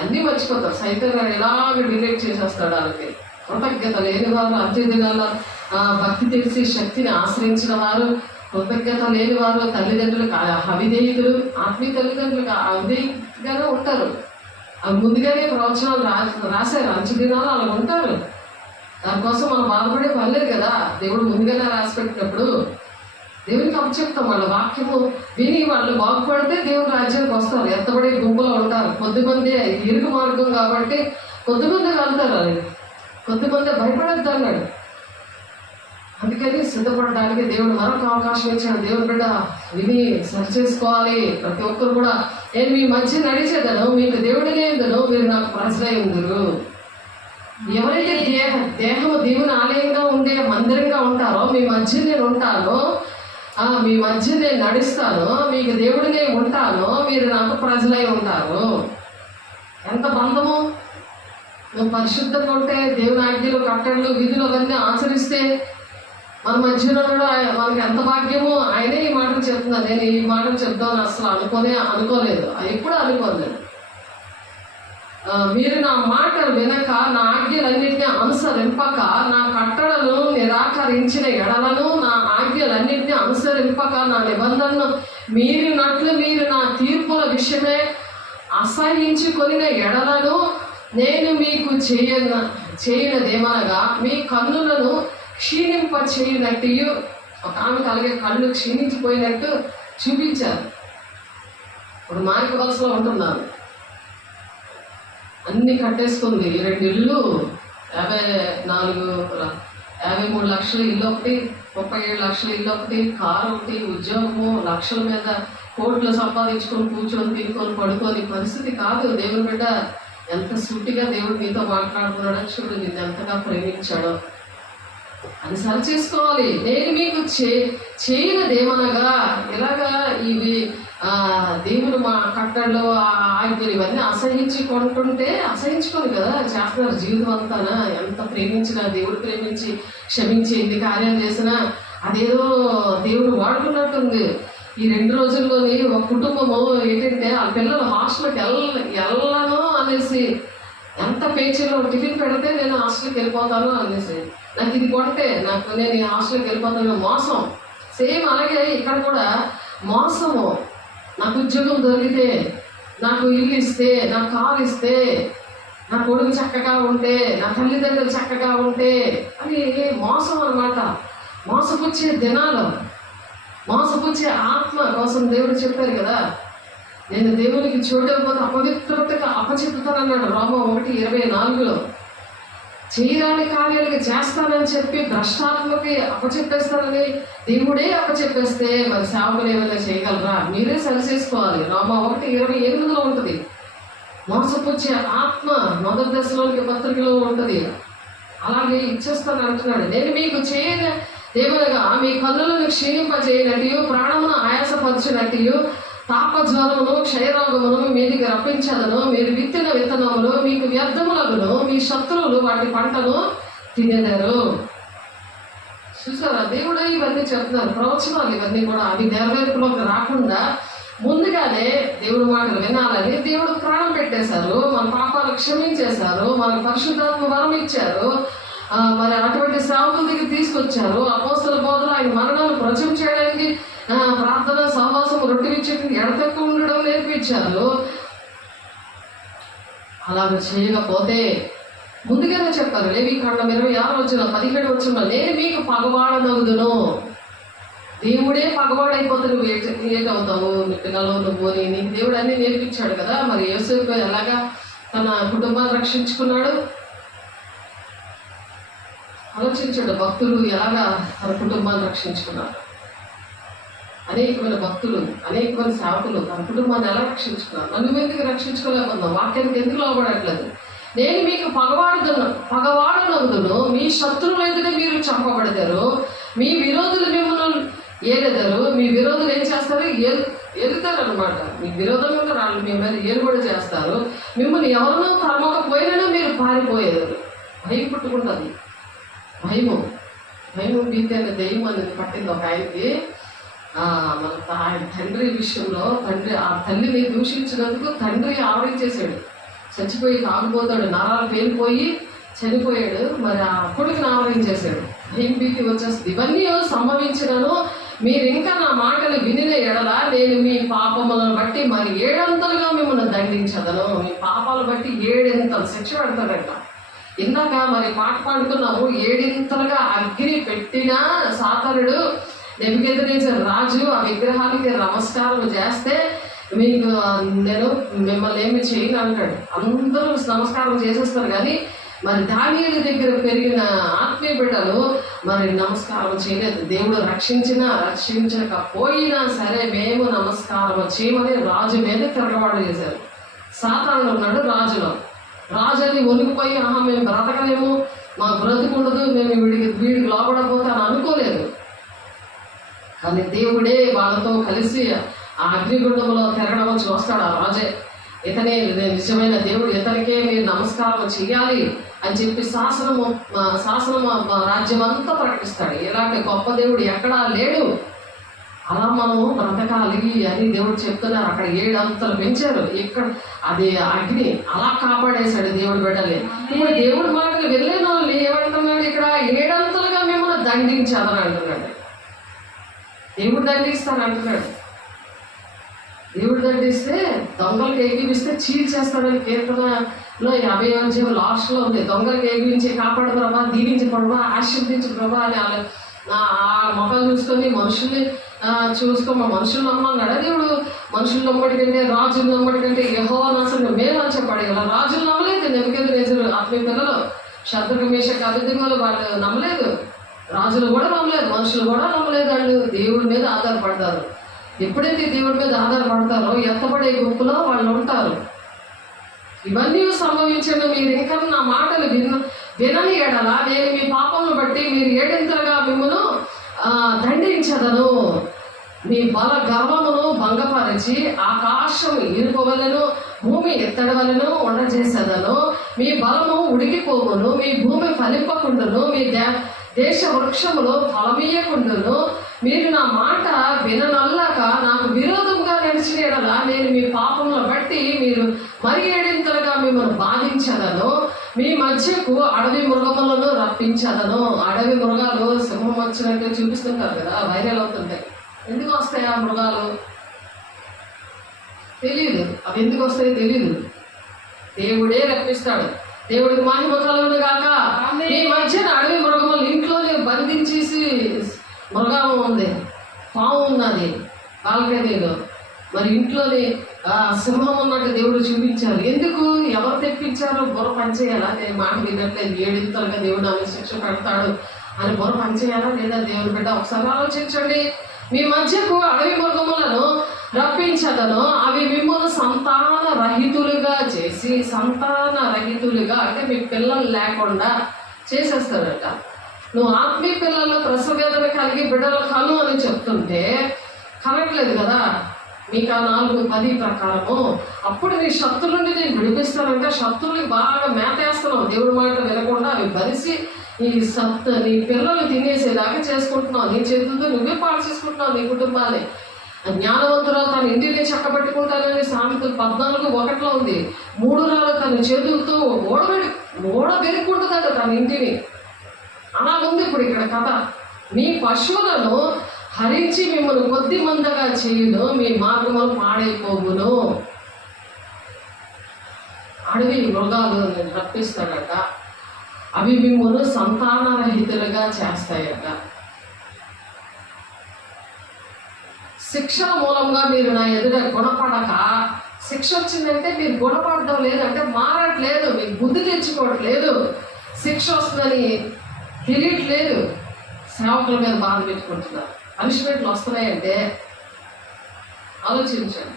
అన్నీ మర్చిపోతారు. సైతం గారు ఎలాగ డిలీట్ చేసేస్తాడు. వాళ్ళకి కృతజ్ఞత లేని వారు, అంత్య దినాల్లో భక్తి తెలిసి శక్తిని ఆశ్రయించిన వారు, కృతజ్ఞత లేని వారు, తల్లిదండ్రులకు అవిధేయులు, ఆత్మీయ తల్లిదండ్రులకు అవిధేయంగానే ఉంటారు. అవి ముందుగానే ప్రవచనాలు రాశారు. అంచె దినాలు అలా ఉంటారు. దానికోసం మనం బాధపడే పని లేదు కదా. దేవుడు ముందుగానే రాసి పెట్టినప్పుడు దేవునికి అప్పచెప్తాం. వాళ్ళ వాక్యము విని వాళ్ళు బాగుపడితే దేవుని రాజ్యానికి వస్తారు. ఎత్తబడే గుంపులో ఉంటారు. కొద్దిమంది ఇరుగు మార్గం కాబట్టి కొద్దిమంది వెళ్తారు. అది కొద్దిమంది భయపడద్దు అన్నాడు. అందుకని సిద్ధపడడానికి దేవుడు మరొక అవకాశం ఇచ్చాడు. దేవుని బిడ్డ విని సరి చేసుకోవాలి. ప్రతి ఒక్కరు కూడా నేను మీ మధ్య నడిచేదను, మీకు దేవుడి లేదను, మీరు నాకు ప్రజలై ఉందరు. ఎవరైతే దేహము దేవుని ఆలయంగా ఉండే మందిరంగా ఉంటారో, మీ మధ్య నేను ఉంటాను, మీ మధ్య నేను నడుస్తాను, మీకు దేవుడినే ఉంటాను, మీరు నాకు ప్రజలై ఉంటారు. ఎంత బంధము! నువ్వు పరిశుద్ధంగా ఉంటే, దేవుని ఆజ్ఞలు, కట్టడలు, విధులు అవన్నీ ఆచరిస్తే మన మధ్యలో కూడా మనకి ఎంత భాగ్యమో. ఆయనే ఈ మాటలు చెప్తున్నాను. నేను ఈ మాటలు చెప్తామని అసలు అనుకోలేదు, ఎప్పుడు అనుకోలేదు. మీరు నా మాటలు వినక, నా ఆజ్ఞలన్నింటినీ అనుసరింపక, నా కట్టడలను నిరాకరించిన ఎడలను, నా ఆజ్ఞలన్నింటినీ అనుసరింపక, నా నిబంధనను మీరినట్లు మీరు నా తీర్పుల విషయమే అసహించుకొనిన ఎడలను, నేను మీకు చేయనదేమనగా మీ కన్నులను క్షీణింప చేయనట్టు, ఒక ఆమెకు అలాగే కళ్ళు క్షీణించిపోయినట్టు చూపించారు. ఇప్పుడు మార్క వలసలో ఉంటున్నారు, అన్నీ కట్టేసుకుంది. 2 ఇళ్ళు, 53 లక్షల ఇల్లు ఒకటి, 37 లక్షల ఇల్లు ఒకటి, కారు ఒకటి, ఉద్యోగము, లక్షల మీద కోట్లు సంపాదించుకొని కూర్చొని తినుకొని పడుకొని పరిస్థితి కాదు. దేవుని బిడ్డ ఎంత సూటిగా దేవుడు నీతో మాట్లాడుతున్నాడో చూడు. నిన్ను ఎంతగా ప్రేమించాడో అది సరి చేసుకోవాలి. నేను మీకు చేయనదేమనగా, ఇలాగా ఇవి దేవుడు మా కట్టడలు, ఆజ్ఞలు ఇవన్నీ అసహించుకొని కదా చేస్తున్నారు జీవితం అంతానా. ఎంత ప్రేమించినా, దేవుడు ప్రేమించి క్షమించి ఎన్ని కార్యాలు చేసినా అదేదో దేవుడు వాడుకున్నట్టుంది. ఈ 2 రోజుల్లోని ఒక కుటుంబము ఏంటంటే ఆ పిల్లలు హాస్టల్కి వెళ్ళను అనేసి ఎంత పేచీలో టిఫిన్ పెడితే నేను హాస్టల్కి వెళ్ళిపోతాను అనేసి, నాకు ఇది కొడితే నేను ఈ హాస్టల్కి వెళ్ళిపోతాను. మోసం. సేమ్ అలాగే ఇక్కడ కూడా మోసము. నాకు ఉద్యోగం దొరికితే, నాకు ఇల్లు ఇస్తే, నాకు కారు ఇస్తే, నా కొడుకు చక్కగా ఉంటే, నా తల్లిదండ్రులు చక్కగా ఉంటే అని మోసం అన్నమాట. మోసపుచ్చే దినాలు, మోసపుచ్చే ఆత్మ కోసం దేవుడు చెప్పారు కదా, నేను దేవునికి చూడకపోతే అపవిత్రతగా అప్పచెప్పుతానన్నాడు రోమా 1:24. చేయరాని కార్యాలకి చేస్తానని చెప్పి భ్రష్టాత్మకి అప్పచెప్పేస్తానని దేవుడే అప్పచెప్పేస్తే మరి సేవకులు ఏమైనా చేయగలరా? మీరే సరిచేసుకోవాలి. రోమా 1:28 ఉంటుంది. మోసపుచ్చే ఆత్మ మొదటి దశలోనికి పత్రికలో ఉంటుంది. అలాగే ఇచ్చేస్తాను అంటున్నాడు. నేను మీకు చేయని దేవునిగా మీ కన్నులను క్షీణింపజేయనట్టు, ప్రాణమును ఆయాసపరచినట్టు, తాపజ్వరమును క్షయరోగమును మీదికి రప్పించదను. మీరు విత్తిన విత్తనములు మీకు వ్యర్థములగును, మీ శత్రువులు వాటి పంటను తినేదారు. చూసారా, దేవుడు ఇవన్నీ చెప్తున్నారు. ప్రవచనాలు ఇవన్నీ కూడా అవి నెరవేర్పులోకి రాకుండా ముందుగానే దేవుడు మాటలు వినాలని దేవుడు ప్రాణం పెట్టేశారు. మన పాపాలు క్షమించేశారు, మనకు పరిశుద్ధాత్మ వరం ఇచ్చారు. మరి అటువంటి సేవకుల దగ్గర తీసుకొచ్చారు. అపోస్తల బోధన ఆయన మరణాలు ప్రజం చేయడానికి ప్రార్థన, సహవాసం, రొట్టె విచ్చేటికి ఎడతెక్క ఉండడం నేర్పించారు. అలాగ చేయకపోతే ముందుగానే చెప్పారు. లేవీకాండం 26:17 నేను మీకు పగవాడనగుదును. దేవుడే పగవాడైపోతే నువ్వు ఏటవుతావు? పిల్లలు నువ్వు నీకు దేవుడు అన్నీ నేర్పించాడు కదా. మరి యోసేపు ఎలాగా తన కుటుంబాన్ని రక్షించుకున్నాడు ఆలోచించాడు. భక్తులు ఎలాగా తన కుటుంబాన్ని రక్షించుకున్నారు. అనేకమైన భక్తులు, అనేకమైన సేవకులు తన కుటుంబాన్ని ఎలా రక్షించుకున్నారు. నన్ను ఎందుకు రక్షించుకోలేకపోతున్నావు? వాక్యానికి ఎందుకు లోబడట్లేదు? నేను మీకు పగవాడనగుదును, మీ శత్రువులు ఎదుటే మీరు చంపబడతారు, మీ విరోధులు మిమ్మల్ని ఏలెదరు. మీ విరోధులు ఏం చేస్తారు? ఏలుతారు అనమాట. మీ విరోధంగా వాళ్ళు మీ మీద ఏలుబడి చేస్తారు. మిమ్మల్ని ఎవరినో తరమకపోయినా మీరు పారిపోయేది. భయం పుట్టుకుంటుంది. భయము భీతి అనే దెయ్యం అనేది పట్టింది ఒక ఆయనకి. మన ఆయన తండ్రి విషయంలో ఆ తల్లిని దూషించినందుకు తండ్రి ఆవరించేశాడు. చచ్చిపోయి తాగిపోతాడు, నరాలు పేలిపోయి చనిపోయాడు. మరి ఆ కొడుకుని ఆవరించేశాడు. భయం భీతి వచ్చేస్తుంది. ఇవన్నీ సంభవించినను మీరు ఇంకా నా మాటలు వినిన ఎడల నేను మీ పాపములను బట్టి మరి 7 అంతలుగా మిమ్మల్ని దండించదను. మీ పాపాలు బట్టి 7 శిక్ష పెడతాడంట. ఇందాక మరి పాట పాడుకున్నాము. 7 అగ్ని పెట్టిన సాతానుడు నెబుకద్నెజరు రాజు ఆ విగ్రహానికి నమస్కారం చేస్తే మీకు నేను మిమ్మల్ని ఏమి చేయను అంటాడు. అందరూ నమస్కారం చేసేస్తారు. కానీ మరి దానియేలు దగ్గర పెరిగిన ఆత్మీయ బిడ్డలు మరి నమస్కారం చేయలేదు. దేవుడు రక్షించకపోయినా సరే మేము నమస్కారం చేయమని రాజు మీద తిరగబాటు చేశారు. సాతానుడు ఉన్నాడు రాజులో. రాజు అది వణికిపోయి మేము బ్రతకలేము, మా బ్రతుకుండదు, మేము వీడికి లోపడపోతే అని అనుకోలేదు. కానీ దేవుడే వాళ్ళతో కలిసి ఆ అగ్నిగుండంలో తిరగడం చూస్తాడు. ఆ రాజే ఇతనే నిజమైన దేవుడు, ఇతనికే మీరు నమస్కారం చేయాలి అని చెప్పి శాసనము రాజ్యం అంతా ప్రకటిస్తాడు. ఇలాంటి గొప్ప దేవుడు ఎక్కడా లేడు. అలా మనము బ్రతకాలి అని దేవుడు చెప్తున్నారు. అక్కడ 7 అంతలు పెంచారు. ఇక్కడ అది అగ్ని అలా కాపాడేశాడు దేవుడు బిడ్డలే. ఇప్పుడు దేవుడు మాటలు వెళ్ళిన వాళ్ళు ఏమంటున్నాడు? ఇక్కడ 7 అంతలుగా మిమ్మల్ని దండించాలని అంటున్నాడు. దేవుడు దండిస్తాను అంటున్నాడు. దేవుడు దండిస్తే దొంగలకు ఏగిపిస్తే చీల్చేస్తాడని కీర్తనలో 50వ లాస్ట్లో ఉంది. దొంగలకు ఏగిపించి కాపాడు ప్రభా, దీవించి ప్రభా, ఆశీర్వదించు ప్రభా అని ఆ మొక్కలు చూసుకొని మనుషుల్ని మనుషులు నమ్మన్నాడు దేవుడు. మనుషులు నమ్మడి కంటే, రాజులు నమ్మడి కంటే యెహోవాను అసలు మేలు అని చెప్పాడు. ఇలా రాజులు నమ్మలేదు. నెబుకద్నెజరు ఆత్మీయ పిల్లలు శద్రకు మేషకు అబేద్నెగోలు వాళ్ళు నమ్మలేదు. రాజులు కూడా నమ్మలేదు, మనుషులు కూడా నమ్మలేదు. వాళ్ళు దేవుడి మీద ఆధారపడతారు. ఎప్పుడైతే దేవుడి మీద ఆధారపడతారో ఎత్తబడే గుంపులో వాళ్ళు ఉంటారు. ఇవన్నీ సంభవించిన మీరు ఇంకా నా మాటలు వినని ఎడల నేను మీ పాపమును బట్టి మీరు 7 మిమ్మల్ని దండించదను. మీ బల గర్వమును భంగపరిచి ఆకాశం ఇరుపవలను, భూమి ఎత్తడవలను ఉండజేసేదను. మీ బలము ఉడికిపోవును, మీ భూమి ఫలింపకుండును, మీ దేశ వృక్షములు ఫలమీయకుండును. మీరు నా మాట విననల్లక నాకు విరోధంగా నడిచిన ఎడల నేను మీ పాపములను బట్టి మీరు మరి 7 మిమ్మల్ని బాధించి రప్పించదను, మీ మధ్యకు అడవి మృగములను రప్పించదను. అడవి మృగాలు సింహం వచ్చినట్టు చూపిస్తుంటారు కదా, వైరల్ అవుతుంటాయి. ఎందుకు వస్తాయి ఆ మృగాలు? తెలియదు. అవి ఎందుకు వస్తాయో తెలియదు. దేవుడే రప్పిస్తాడు. దేవుడికి మహిమ కలుగును గాక. మీ మధ్యన అడవి మృగములు, ఇంట్లోనే బంధించేసి మృగము ఉంది, పాము ఉన్నది బాల్కనీలో, మరి ఇంట్లోనే సింహం ఉన్నట్టు దేవుడు చూపించారు. ఎందుకు? ఎవరు తెప్పించారు? బుర్ర పనిచేయాలా? నేను మాట వినట్లేదు, 7 తరగా దేవుడు ఆమె శిక్ష పెడతాడు అని బుర్ర పనిచేయాలా లేదా? దేవుడు బిడ్డ ఒకసారి ఆలోచించండి. మీ మధ్యకు అడవి మృగములను రప్పించదను, అవి మిమ్మల్ని సంతాన రహితులుగా చేసి, సంతాన రహితులుగా అంటే మీ పిల్లలు లేకుండా చేసేస్తాడట. నువ్వు ఆత్మీయ పిల్లల్లో ప్రసవేదన కలిగి బిడ్డలు కను అని చెప్తుంటే కనట్లేదు కదా. మీకు ఆ 4:10 ప్రకారము అప్పుడు నీ శత్రుల నుండి నేను విడిపిస్తానంటే శత్రువులకి బాగా మేతేస్తున్నావు. దేవుడి మాట వినకుండా అవి బలిసి నీ పిల్లలు తినేసేదాకా చేసుకుంటున్నావు. నీ చేతులతో నువ్వే పాడు చేసుకుంటున్నావు నీ కుటుంబాన్ని. జ్ఞానవంతురాలు తన ఇంటిని చక్కబెట్టుకుంటానని సామెతలు 14:1 ఉంది. 3 రాళ్ళు తన చేతులతో ఓడబెరుక్కుంటుందట తన ఇంటిని. అలా ఉంది ఇప్పుడు ఇక్కడ కథ. మీ పశువులను హరించి మిమ్మల్ని కొద్ది మందగా చేయును, మీ మార్గములు పాడైపోవును. అడవి మృగాలు రప్పిస్తాడట, అవి మిమ్మల్ని సంతానరహితులుగా చేస్తాయట. శిక్షణ మూలంగా మీరు నా ఎదుట గుణపడక, శిక్ష వచ్చిందంటే మీరు గుణపడడం లేదంటే మారట్లేదు, మీకు బుద్ధి తెచ్చుకోవట్లేదు, శిక్ష వస్తుందని తెలియట్లేదు, సేవకుల మీద బాధ పెట్టుకుంటున్నారు. పనిష్మెంట్లు వస్తున్నాయంటే ఆలోచించండి.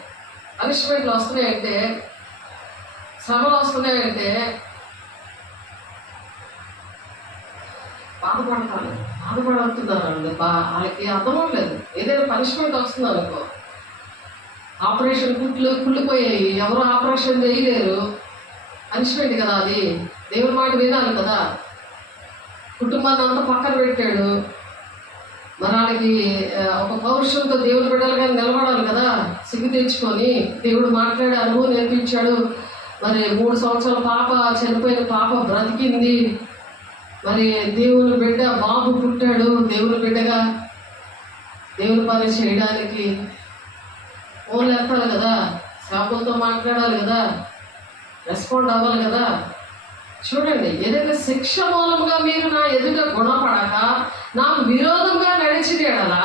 పనిష్మెంట్లు వస్తున్నాయంటే, శ్రమలు వస్తున్నాయంటే బాధపడుతున్నారండి. వాళ్ళకి అర్థమవట్లేదు. ఏదైనా పనిష్మెంట్ వస్తుంది అనుకో, ఆపరేషన్ కుళ్ళిపోయాయి, ఎవరు ఆపరేషన్ చేయలేరు, పనిష్మెంట్ కదా అది. దేవుడి మాట వినాలి కదా. కుటుంబాన్ని అంతా పక్కన పెట్టాడు, మరి వాళ్ళకి ఒక పౌరుషంతో దేవుడి బిడ్డలుగా నిలబడాలి కదా. సిగ్గు తెచ్చుకొని దేవుడు మాట్లాడే అనుభవం నేర్పించాడు. మరి 3 సంవత్సరాల పాప, చనిపోయిన పాప బ్రతికింది. మరి దేవుని బిడ్డ బాబు పుట్టాడు. దేవుని బిడ్డగా దేవుని పని చేయడానికి ఫోన్లు ఎత్తాలి కదా, సేవకులతో మాట్లాడాలి కదా, రెస్పాండ్ అవ్వాలి కదా. చూడండి, ఏదైతే శిక్ష మూలంగా మీరు నా ఎదుట గుణపడక నాకు విరోధంగా నడిచిన ఎడల,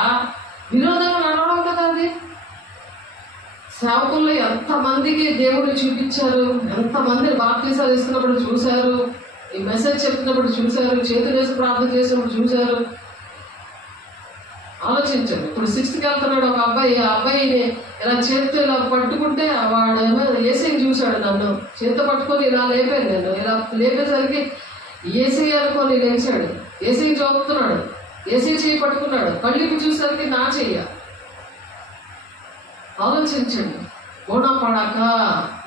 విరోధంగా నడవడం కదా అది. సేవకుల్లో ఎంతమందికి దేవుడు చూపించారు, ఎంతమందిని బాప్తీసాలు ఇస్తున్నప్పుడు చూశారు, ఈ మెసేజ్ చెప్తున్నప్పుడు చూశారు, చేతులు వేసి ప్రార్థన చేసినప్పుడు చూశారు. ఆలోచించండి. ఇప్పుడు 6th వెళ్తున్నాడు ఒక అబ్బాయి, ఆ అబ్బాయిని ఇలా చేతితో ఇలా పట్టుకుంటే వాడు ఏసీని చూశాడు. నన్ను చేతితో పట్టుకొని ఇలా లేపాను. నేను ఇలా లేపేసరికి ఏసీ అనుకొని లేచాడు. ఏసీ చూపుతున్నాడు, ఏసీ చేయి పట్టుకున్నాడు, కళ్ళిపి చూసేసరికి నా చెయ్య. ఆలోచించండి. గుణపడక,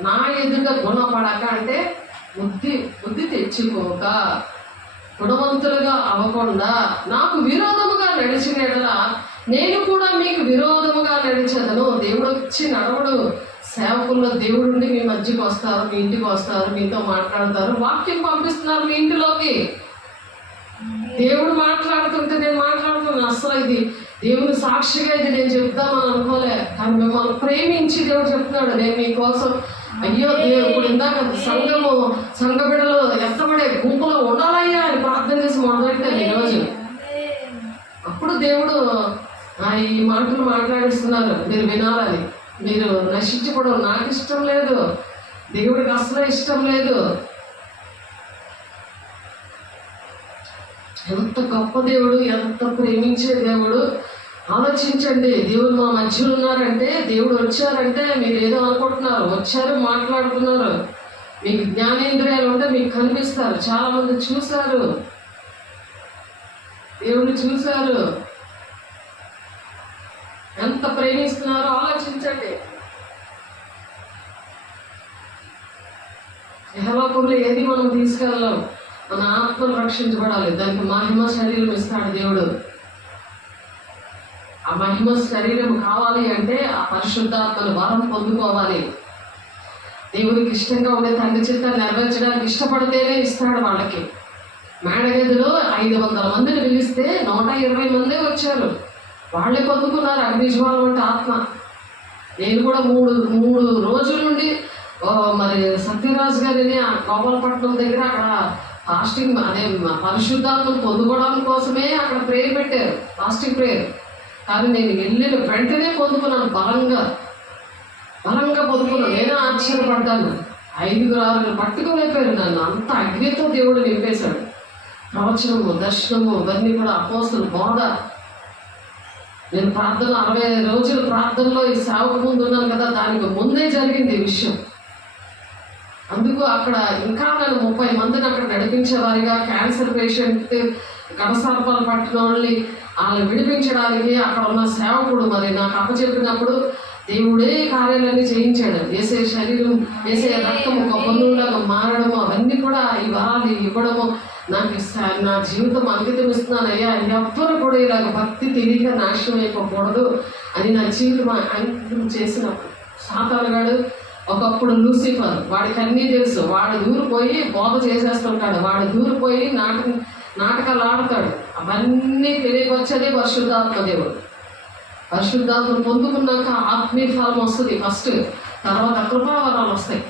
నా ఎదుట గుణపడక అంటే బుద్ధి తెచ్చుకోక, గుణవంతులుగా అవ్వకుండా నాకు విరోధముగా నడిచిన ఎడల నేను కూడా మీకు విరోధముగా నడిచేదను. దేవుడు వచ్చి నడవడు. సేవకుల్లో దేవుడుండి మీ మధ్యకి వస్తారు, మీ ఇంటికి వస్తారు, మీతో మాట్లాడతారు, వాక్యం పంపిస్తున్నారు మీ ఇంటిలోకి. దేవుడు మాట్లాడుతుంటే నేను మాట్లాడుతున్నాను. అసలు ఇది దేవుని సాక్షిగా ఇది నేను చెప్తామని అనుకోలే, కానీ మిమ్మల్ని ప్రేమించి దేవుడు చెప్తున్నాడు, నేను మీకోసం. అయ్యో దేవుడు ఇందాక సంఘ బిడ్డలు ఎత్తబడే గుంపులో ఉండాలయ్యా అని ప్రార్థన చేసి మొదలెట్టాను ఈరోజు. అప్పుడు దేవుడు ఈ మాటలు మాట్లాడిస్తున్నారు, మీరు వినాలని. మీరు నశించడం నాకు ఇష్టం లేదు, దేవుడికి అసలు ఇష్టం లేదు. ఎంత గొప్ప దేవుడు, ఎంత ప్రేమించే దేవుడు. ఆలోచించండి. దేవుడు మా మధ్యలో ఉన్నారంటే, దేవుడు వచ్చారంటే మీరు ఏదో అనుకుంటున్నారు, వచ్చారు మాట్లాడుతున్నారు. మీకు జ్ఞానేంద్రియాలు ఉంటే మీకు కనిపిస్తారు. చాలామంది చూశారు, దేవుడిని చూశారు, ఎంత ప్రేమిస్తున్నారో ఆలోచించండి. యెహోవాకులో ఏది మనం తీసుకెళ్ళాం, మన ఆత్మను రక్షించబడాలి. దానికి మహిమ శరీరం ఇస్తాడు దేవుడు. ఆ మహిమ శరీరం కావాలి అంటే ఆ పరిశుద్ధాత్మను వరం పొందుకోవాలి. దేవునికి ఇష్టంగా ఉండే తండ్రి చిత్తాన్ని నెరవేర్చడానికి ఇష్టపడితేనే ఇస్తాడు వాళ్ళకి. మేడగదిలో 500 మందిని పిలిస్తే 120 మందే వచ్చారు. వాళ్ళే పొందుకున్నారు అగ్నిజ్వాలం అంటే ఆత్మ. నేను కూడా మూడు రోజుల నుండి మరి సత్యరాజు గారిని ఆ గోపాలపట్నం దగ్గర అక్కడ ఫాస్టింగ్ అదే పరిశుద్ధాత్మను పొందుకోవడం కోసమే అక్కడ ప్రేయర్ పెట్టారు, ఫాస్టింగ్ ప్రేయర్. కానీ నేను వెళ్ళిన వెంటనే పొందుకున్నాను, బలంగా పొందుకున్నాను. నేను ఆశ్చర్యపడ్డాను. 5-6 పట్టుకోలేకపోయారు నన్ను, అంత అగ్నితో దేవుడు నింపేశాడు. ప్రవచనము, దర్శనము ఇవన్నీ కూడా అపోస్తుల బోధ. నేను ప్రార్థన 60 రోజుల ప్రార్థనలో ఈ సేవకు ముందు ఉన్నాను కదా, దానికి ముందే జరిగింది ఈ విషయం. అందుకు అక్కడ ఇంకా నన్ను 30 మందిని అక్కడ నడిపించేవారిగా, క్యాన్సర్ పేషెంట్ గడసర్పాలు పట్టిన వాళ్ళని వాళ్ళని విడిపించడానికి అక్కడ ఉన్న సేవకుడు మరి నాకు అప్పచెప్పినప్పుడు దేవుడే కార్యాలన్నీ చేయించాడు. వేసే శరీరం, వేసే రక్తం ఒక పొందులాగా మారడము, అవన్నీ కూడా ఈ వరాలు ఇవ్వడము నాకు నా జీవితం అంకితం ఇస్తున్నానయ్యా. ఎవ్వరు కూడా ఇలాగ భక్తి తెలియక నాశనం అయిపోకూడదు అని నా జీవితం అంకితం చేసినప్పుడు సాతానుగాడు ఒకప్పుడు లూసిఫర్, వాడికి అన్నీ తెలుసు. వాడు దూరిపోయి బోధ చేసేస్తుంటాడు, వాడు దూరిపోయి నాటకాలు ఆడతాడు. అవన్నీ తెలియకొచ్చేదే పరిశుద్ధాత్మ దేవుడు. పరిశుద్ధాత్మను పొందుకున్నాక ఆత్మీయ ఫలం వస్తుంది ఫస్ట్, తర్వాత కృపావరాలు వస్తాయి.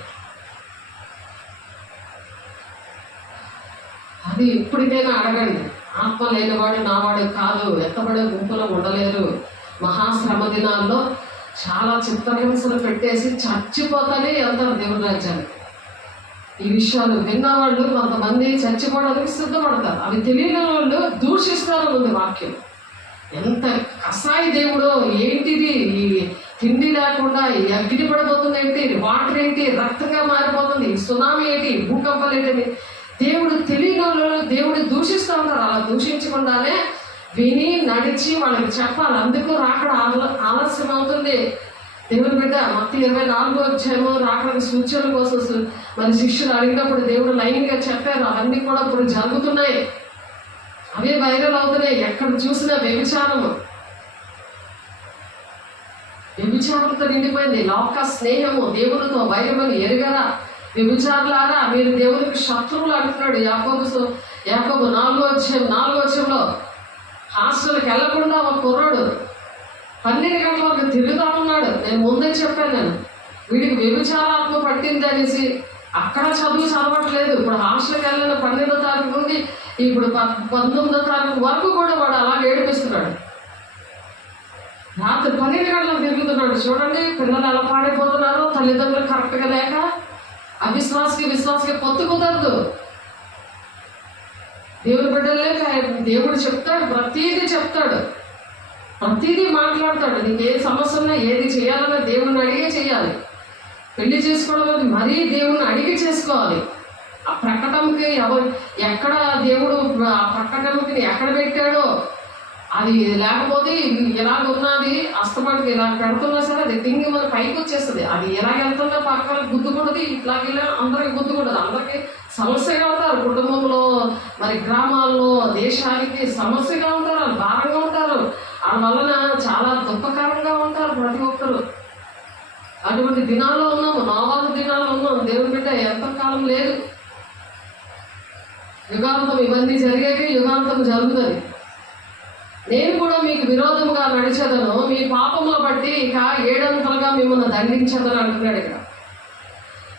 అది ఇప్పటికైనా అడగండి. ఆత్మ లేనివాడు నావాడు కాదు, ఎత్తబడే గుంపులో ఉండలేరు. మహాశ్రమ దినాల్లో చాలా చిత్రహింసలు పెట్టేసి చచ్చిపోతానే వెళ్తారు దేవుని రాజ్యానికి. ఈ విషయాలు విన్నవాళ్ళు కొంతమంది చచ్చిపోవడానికి సిద్ధపడతారు, అవి తెలియని వాళ్ళు దూషిస్తారని ఉంది వాక్యం. ఎంత కసాయి దేవుడో, ఏంటిది ఈ తిండి లేకుండా ఈ అగ్ని పడిపోతుంది ఏంటి, వాటర్ ఏంటి రక్తంగా మారిపోతుంది, సునామీ ఏంటి, భూకంపాలు ఏంటి, దేవుడు తెలియని వాళ్ళు దేవుడు దూషిస్తూ ఉంటారు. అలా దూషించకుండానే విని నడిచి వాళ్ళకి చెప్పాలి. అందుకు రాకడ ఆలస్యం అవుతుంది. దేవుని బిడ్డ మత్తయి 24 అధ్యాయము రాకడానికి సూచనల కోసం మరి శిష్యులు అడిగినప్పుడు దేవుడు లైన్గా చెప్పారు. అవన్నీ కూడా ఇప్పుడు జరుగుతున్నాయి, అవే వైరల్ అవుతున్నాయి. ఎక్కడ చూసినా వ్యభిచారంతో నిండిపోయింది. లోక స్నేహము, దేవునితో వైరమని ఎరుగరా వ్యభిచారులారా, మీరు దేవునికి శత్రువులు అంటున్నాడు యాకోబు 4వ అధ్యాయంలో. హాస్టల్కి వెళ్లకుండా ఒక కుర్రాడు 12 గంటల వరకు తిరుగుతా ఉన్నాడు. నేను ముందే చెప్పాను, వీడికి వ్యభిచారాత్మ పట్టింది అనేసి. అక్కడ చదువు చదవట్లేదు. ఇప్పుడు హాస్టల్కి వెళ్ళిన 12వ తారీఖు నుండి ఇప్పుడు 19వ తారీఖు వరకు కూడా వాడు అలా ఏడిపిస్తున్నాడు. రాత్రి 12 గంటలకు తిరుగుతున్నాడు. చూడండి పిల్లలు ఎలా పాడైపోతున్నారో, తల్లిదండ్రులు కరెక్ట్గా లేక. అవిశ్వాసకి పొత్తు కుదరదు. దేవుని బిడ్డలే దేవుడు చెప్తాడు, ప్రతీది చెప్తాడు, ప్రతీది మాట్లాడతాడు. నీకు ఏ సమస్య ఉన్నా ఏది చేయాలన్నా దేవుణ్ణి అడిగే చేయాలి. పెళ్లి చేసుకోవడం అనేది మరీ దేవుణ్ణి అడిగి చేసుకోవాలి. ఆ ప్రకటనకి ఎక్కడ దేవుడు ఆ ప్రకటనకి ఎక్కడ పెట్టాడో అది లేకపోతే ఎలాగ ఉన్నది అస్తమాటికి ఇలా పెడుతున్నా సరే అది తింగి మన పైకి వచ్చేస్తుంది. అది ఎలాగ వెళ్తున్నా పక్కన గుద్దుకూడదు, ఇట్లాగెళ్ళా అందరికి గుద్దుకూడదు. అందరికీ సమస్యగా ఉంటారు. కుటుంబంలో మరి గ్రామాల్లో దేశానికి సమస్యగా ఉంటారు, వాళ్ళు భారంగా ఉంటారు, వాళ్ళ వలన చాలా దుఃఖకరంగా ఉంటారు ప్రతి ఒక్కరు. అటువంటి దినాల్లో ఉన్నాము, నోవాహు దినాల్లో ఉన్నాము. దేవుని బిడ్డ ఎంతకాలం లేదు, యుగాంతం ఇవన్నీ జరిగాక యుగాంతం జరుగుతుంది. నేను కూడా మీకు విరోధముగా నడిచేదను, మీ పాపముల బట్టి ఇక 7 మిమ్మల్ని దండించదని అంటున్నాడు. ఇక్కడ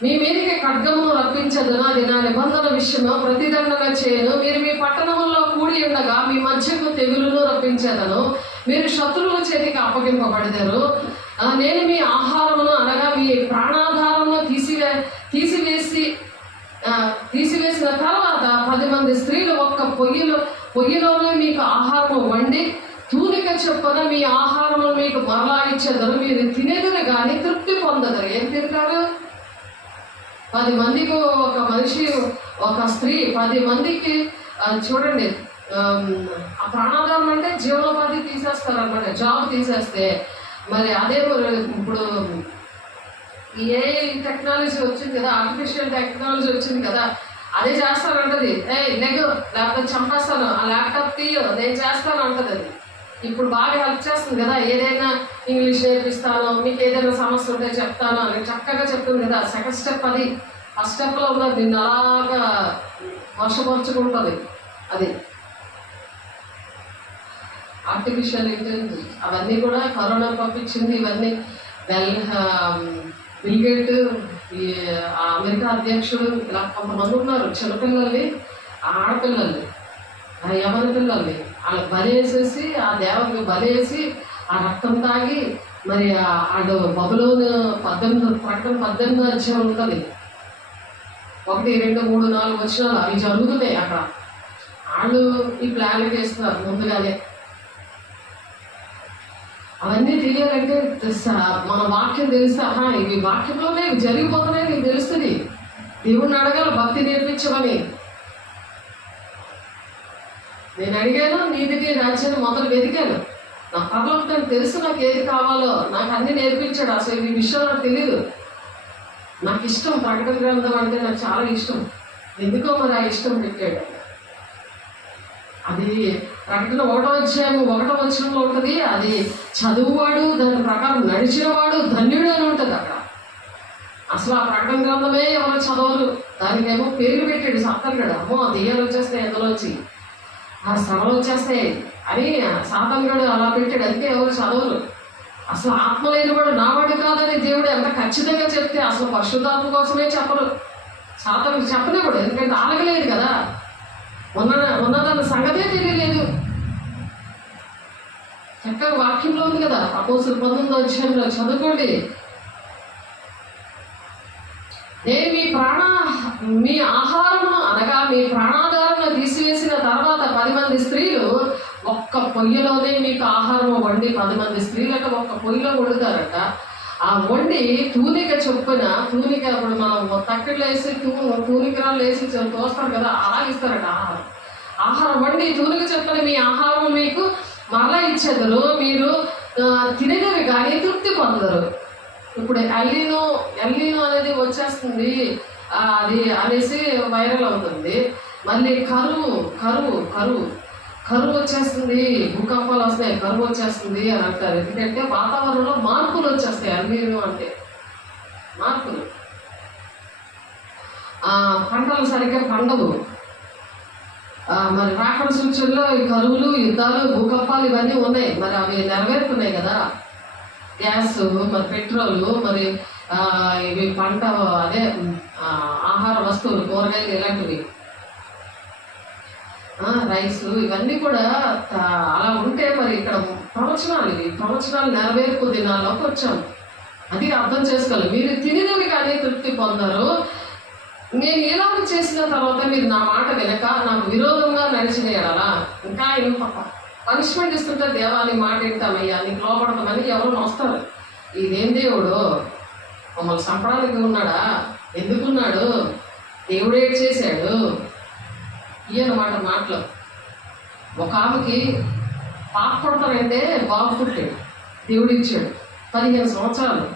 మీ మీదకి ఖడ్గమును రప్పించదను, అది నా నిబంధన విషయము ప్రతిదండన చేయను. మీరు మీ పట్టణంలో కూడి ఉండగా మీ మధ్యకు తెగులును రప్పించేదను, మీరు శత్రువుల చేతికి అప్పగింపబడతారు. నేను మీ ఆహారమును అనగా మీ ప్రాణాధారమును తీసివేసిన తర్వాత 10 మంది స్త్రీలు ఒక్క పొయ్యిలోనే మీకు ఆహారము వండి తూనిక చొప్పున మీ ఆహారము మీకు మరలా ఇచ్చేదరు. మీరు తినేదరు కానీ తృప్తి పొందదరు. ఏం తింటారు? 10 మందికి ఒక మనిషి, ఒక స్త్రీ 10 మందికి. చూడండి, ఆ ప్రాణాధారం అంటే జీవనోపాధి తీసేస్తారు అన్నమాట. జాబ్ తీసేస్తే మరి అదే ఇప్పుడు ఏ టెక్నాలజీ వచ్చింది కదా, ఆర్టిఫిషియల్ టెక్నాలజీ వచ్చింది కదా, అదే చేస్తాను అంటది. నెగ లేకపోతే చంపేస్తాను, ఆ ల్యాప్టాప్ తీయో నేను చేస్తాను అంటది. అది ఇప్పుడు బాగా హెల్ప్ చేస్తుంది కదా. ఏదైనా ఇంగ్లీష్ నేర్పిస్తాను, మీకు ఏదైనా సమస్య ఉంటే చెప్తాను అని చక్కగా చెప్తుంది కదా. సెకండ్ స్టెప్ అది. ఫస్ట్ స్టెప్లో ఉన్నది దీన్ని అలాగా వర్షపరుచుకుంటుంది. అది ఆర్టిఫిషియల్ ఇంటెలిజెన్స్ అవన్నీ కూడా కరోనా పంపించింది. ఇవన్నీ బిల్గేట్, ఈ అమెరికా అధ్యక్షుడు, ఇలా కొంతమంది ఉన్నారు చిన్నపిల్లల్ని, ఆడపిల్లల్ని, యవన పిల్లల్ని వాళ్ళకి బలేసేసి, ఆ దేవతకి బలేసి ఆ రక్తం తాగి మరి ఆడు బబులోను 18 అధ్యాయం ఉంటుంది. 1, 2, 3, 4 వచనాలు అవి జరుగుతున్నాయి అక్కడ. వాళ్ళు ఈ ప్లాన్లు చేస్తున్నారు ముందుగానే. అవన్నీ తెలియాలంటే మన వాక్యం తెలిస్తే ఇవి వాక్యంలోనే ఇవి జరిగిపోతున్నాయి నీకు తెలుస్తుంది. దేవుణ్ణి అడగాలి భక్తి నేర్పించమని. నేను అడిగాను, నీతికి రాజ్యాన్ని మొదలు వెతికాను. నా పర్లోకం తెలుసు, నాకు ఏది కావాలో నాకు అన్ని నేర్పించాడు. అసలు ఈ విషయం నాకు తెలియదు. నాకు ఇష్టం ప్రకటన గ్రంథం అంటే, నాకు చాలా ఇష్టం. ఎందుకో మరి ఆ ఇష్టం పెట్టాడు. అది ప్రకటన 1వ అధ్యాయం 1వ వచనంలో ఉంటుంది. అది చదువువాడు, దాని ప్రకారం నడిచినవాడు ధన్యుడు అని ఉంటుంది అక్కడ. అసలు ఆ ప్రకటన గ్రంథమే ఎవరో చదవరు. దానికేమో పేరు పెట్టాడు సాతానుడు. అమ్మో దెయ్యాలు వచ్చేస్తాయి, ఎందులోంచి ఆ శ్రమలు వచ్చేస్తాయి అని సాతానుడు అలా పెట్టాడు. అందుకే ఎవరు చదవరు. అసలు ఆత్మ లేనివాడు నావాడు కాదని దేవుడు ఎంత ఖచ్చితంగా చెప్తే అసలు పరిశుద్ధాత్మ కోసమే చెప్పరు. సాతానుడు చెప్పనివ్వడు, ఎందుకంటే ఆలగలేదు కదా. ఉన్నదన్న సంగతే తెలియలేదు. చక్కగా వాక్యంలో ఉంది కదా. అపోస్తలుల 19వ అధ్యాయంలో చదువుకోండి. నేను మీ ఆహారము అనగా మీ ప్రాణాధారమును తీసివేసిన తర్వాత 10 మంది స్త్రీలు ఒక్క పొయ్యిలోనే మీకు ఆహారం వండి, 10 మంది స్త్రీలకు ఒక్క పొయ్యిలో వండుతారట. ఆ వండి తూనిక చొప్పున, తూనిక ఇప్పుడు మనం తక్కిళ్ళు వేసి తూనికరాలు వేసి తోస్తాం కదా, అలా ఇస్తారట ఆహారం వండి తూనిక చొప్పున మీ ఆహారం మీకు మరలా ఇచ్చేదరు, మీరు తినేదవి కానీ తృప్తి పొందరు. ఇప్పుడు ఎల్లీనో అనేది వచ్చేస్తుంది, అది అనేసి వైరల్ అవుతుంది. మళ్ళీ కరువు వచ్చేస్తుంది, భూకంపాలు వస్తాయి, కరువు వచ్చేస్తుంది అని అంటారు. ఎందుకంటే వాతావరణంలో మార్పులు వచ్చేస్తాయి. ఎల్లీనో అంటే మార్పులు. పంటలు సరిగ్గా పండవు. మరి రాకడ సూచనలో ఈ కరువులు, యుద్ధాలు, భూకంపాలు ఇవన్నీ ఉన్నాయి. మరి అవి నెరవేరుతున్నాయి కదా. గ్యాస్, మరి పెట్రోలు, మరి ఇవి పంట, అదే ఆహార వస్తువులు, కూరగాయలు, ఇలాంటివి, రైస్, ఇవన్నీ కూడా అలా ఉంటే మరి ఇక్కడ ప్రవచనాలు నెరవేర్పు దినాల్లోకి వచ్చాం. అది అర్థం చేసుకోవాలి. మీరు తినేవి కానీ తృప్తి పొందరు. నేను ఎలాగ చేసిన తర్వాత మీరు నా మాట వినక నాకు విరోధంగా నడిచిన ఎడలా, ఇంకా పనిష్మెంట్ ఇస్తుంటే దేవాన్ని మాట వింటామయ్యా, నీకు లోపడతామని ఎవరు వస్తారు. ఇదేం దేవుడు మమ్మల్ని సంపడానికి ఉన్నాడా? ఎందుకున్నాడు? దేవుడు ఏడు చేశాడు ఈయనమాట మాటలు. ఒక ఆమెకి పాప పుడతానంటే బాబు పుట్టాడు, దేవుడు ఇచ్చాడు. 15 సంవత్సరాలు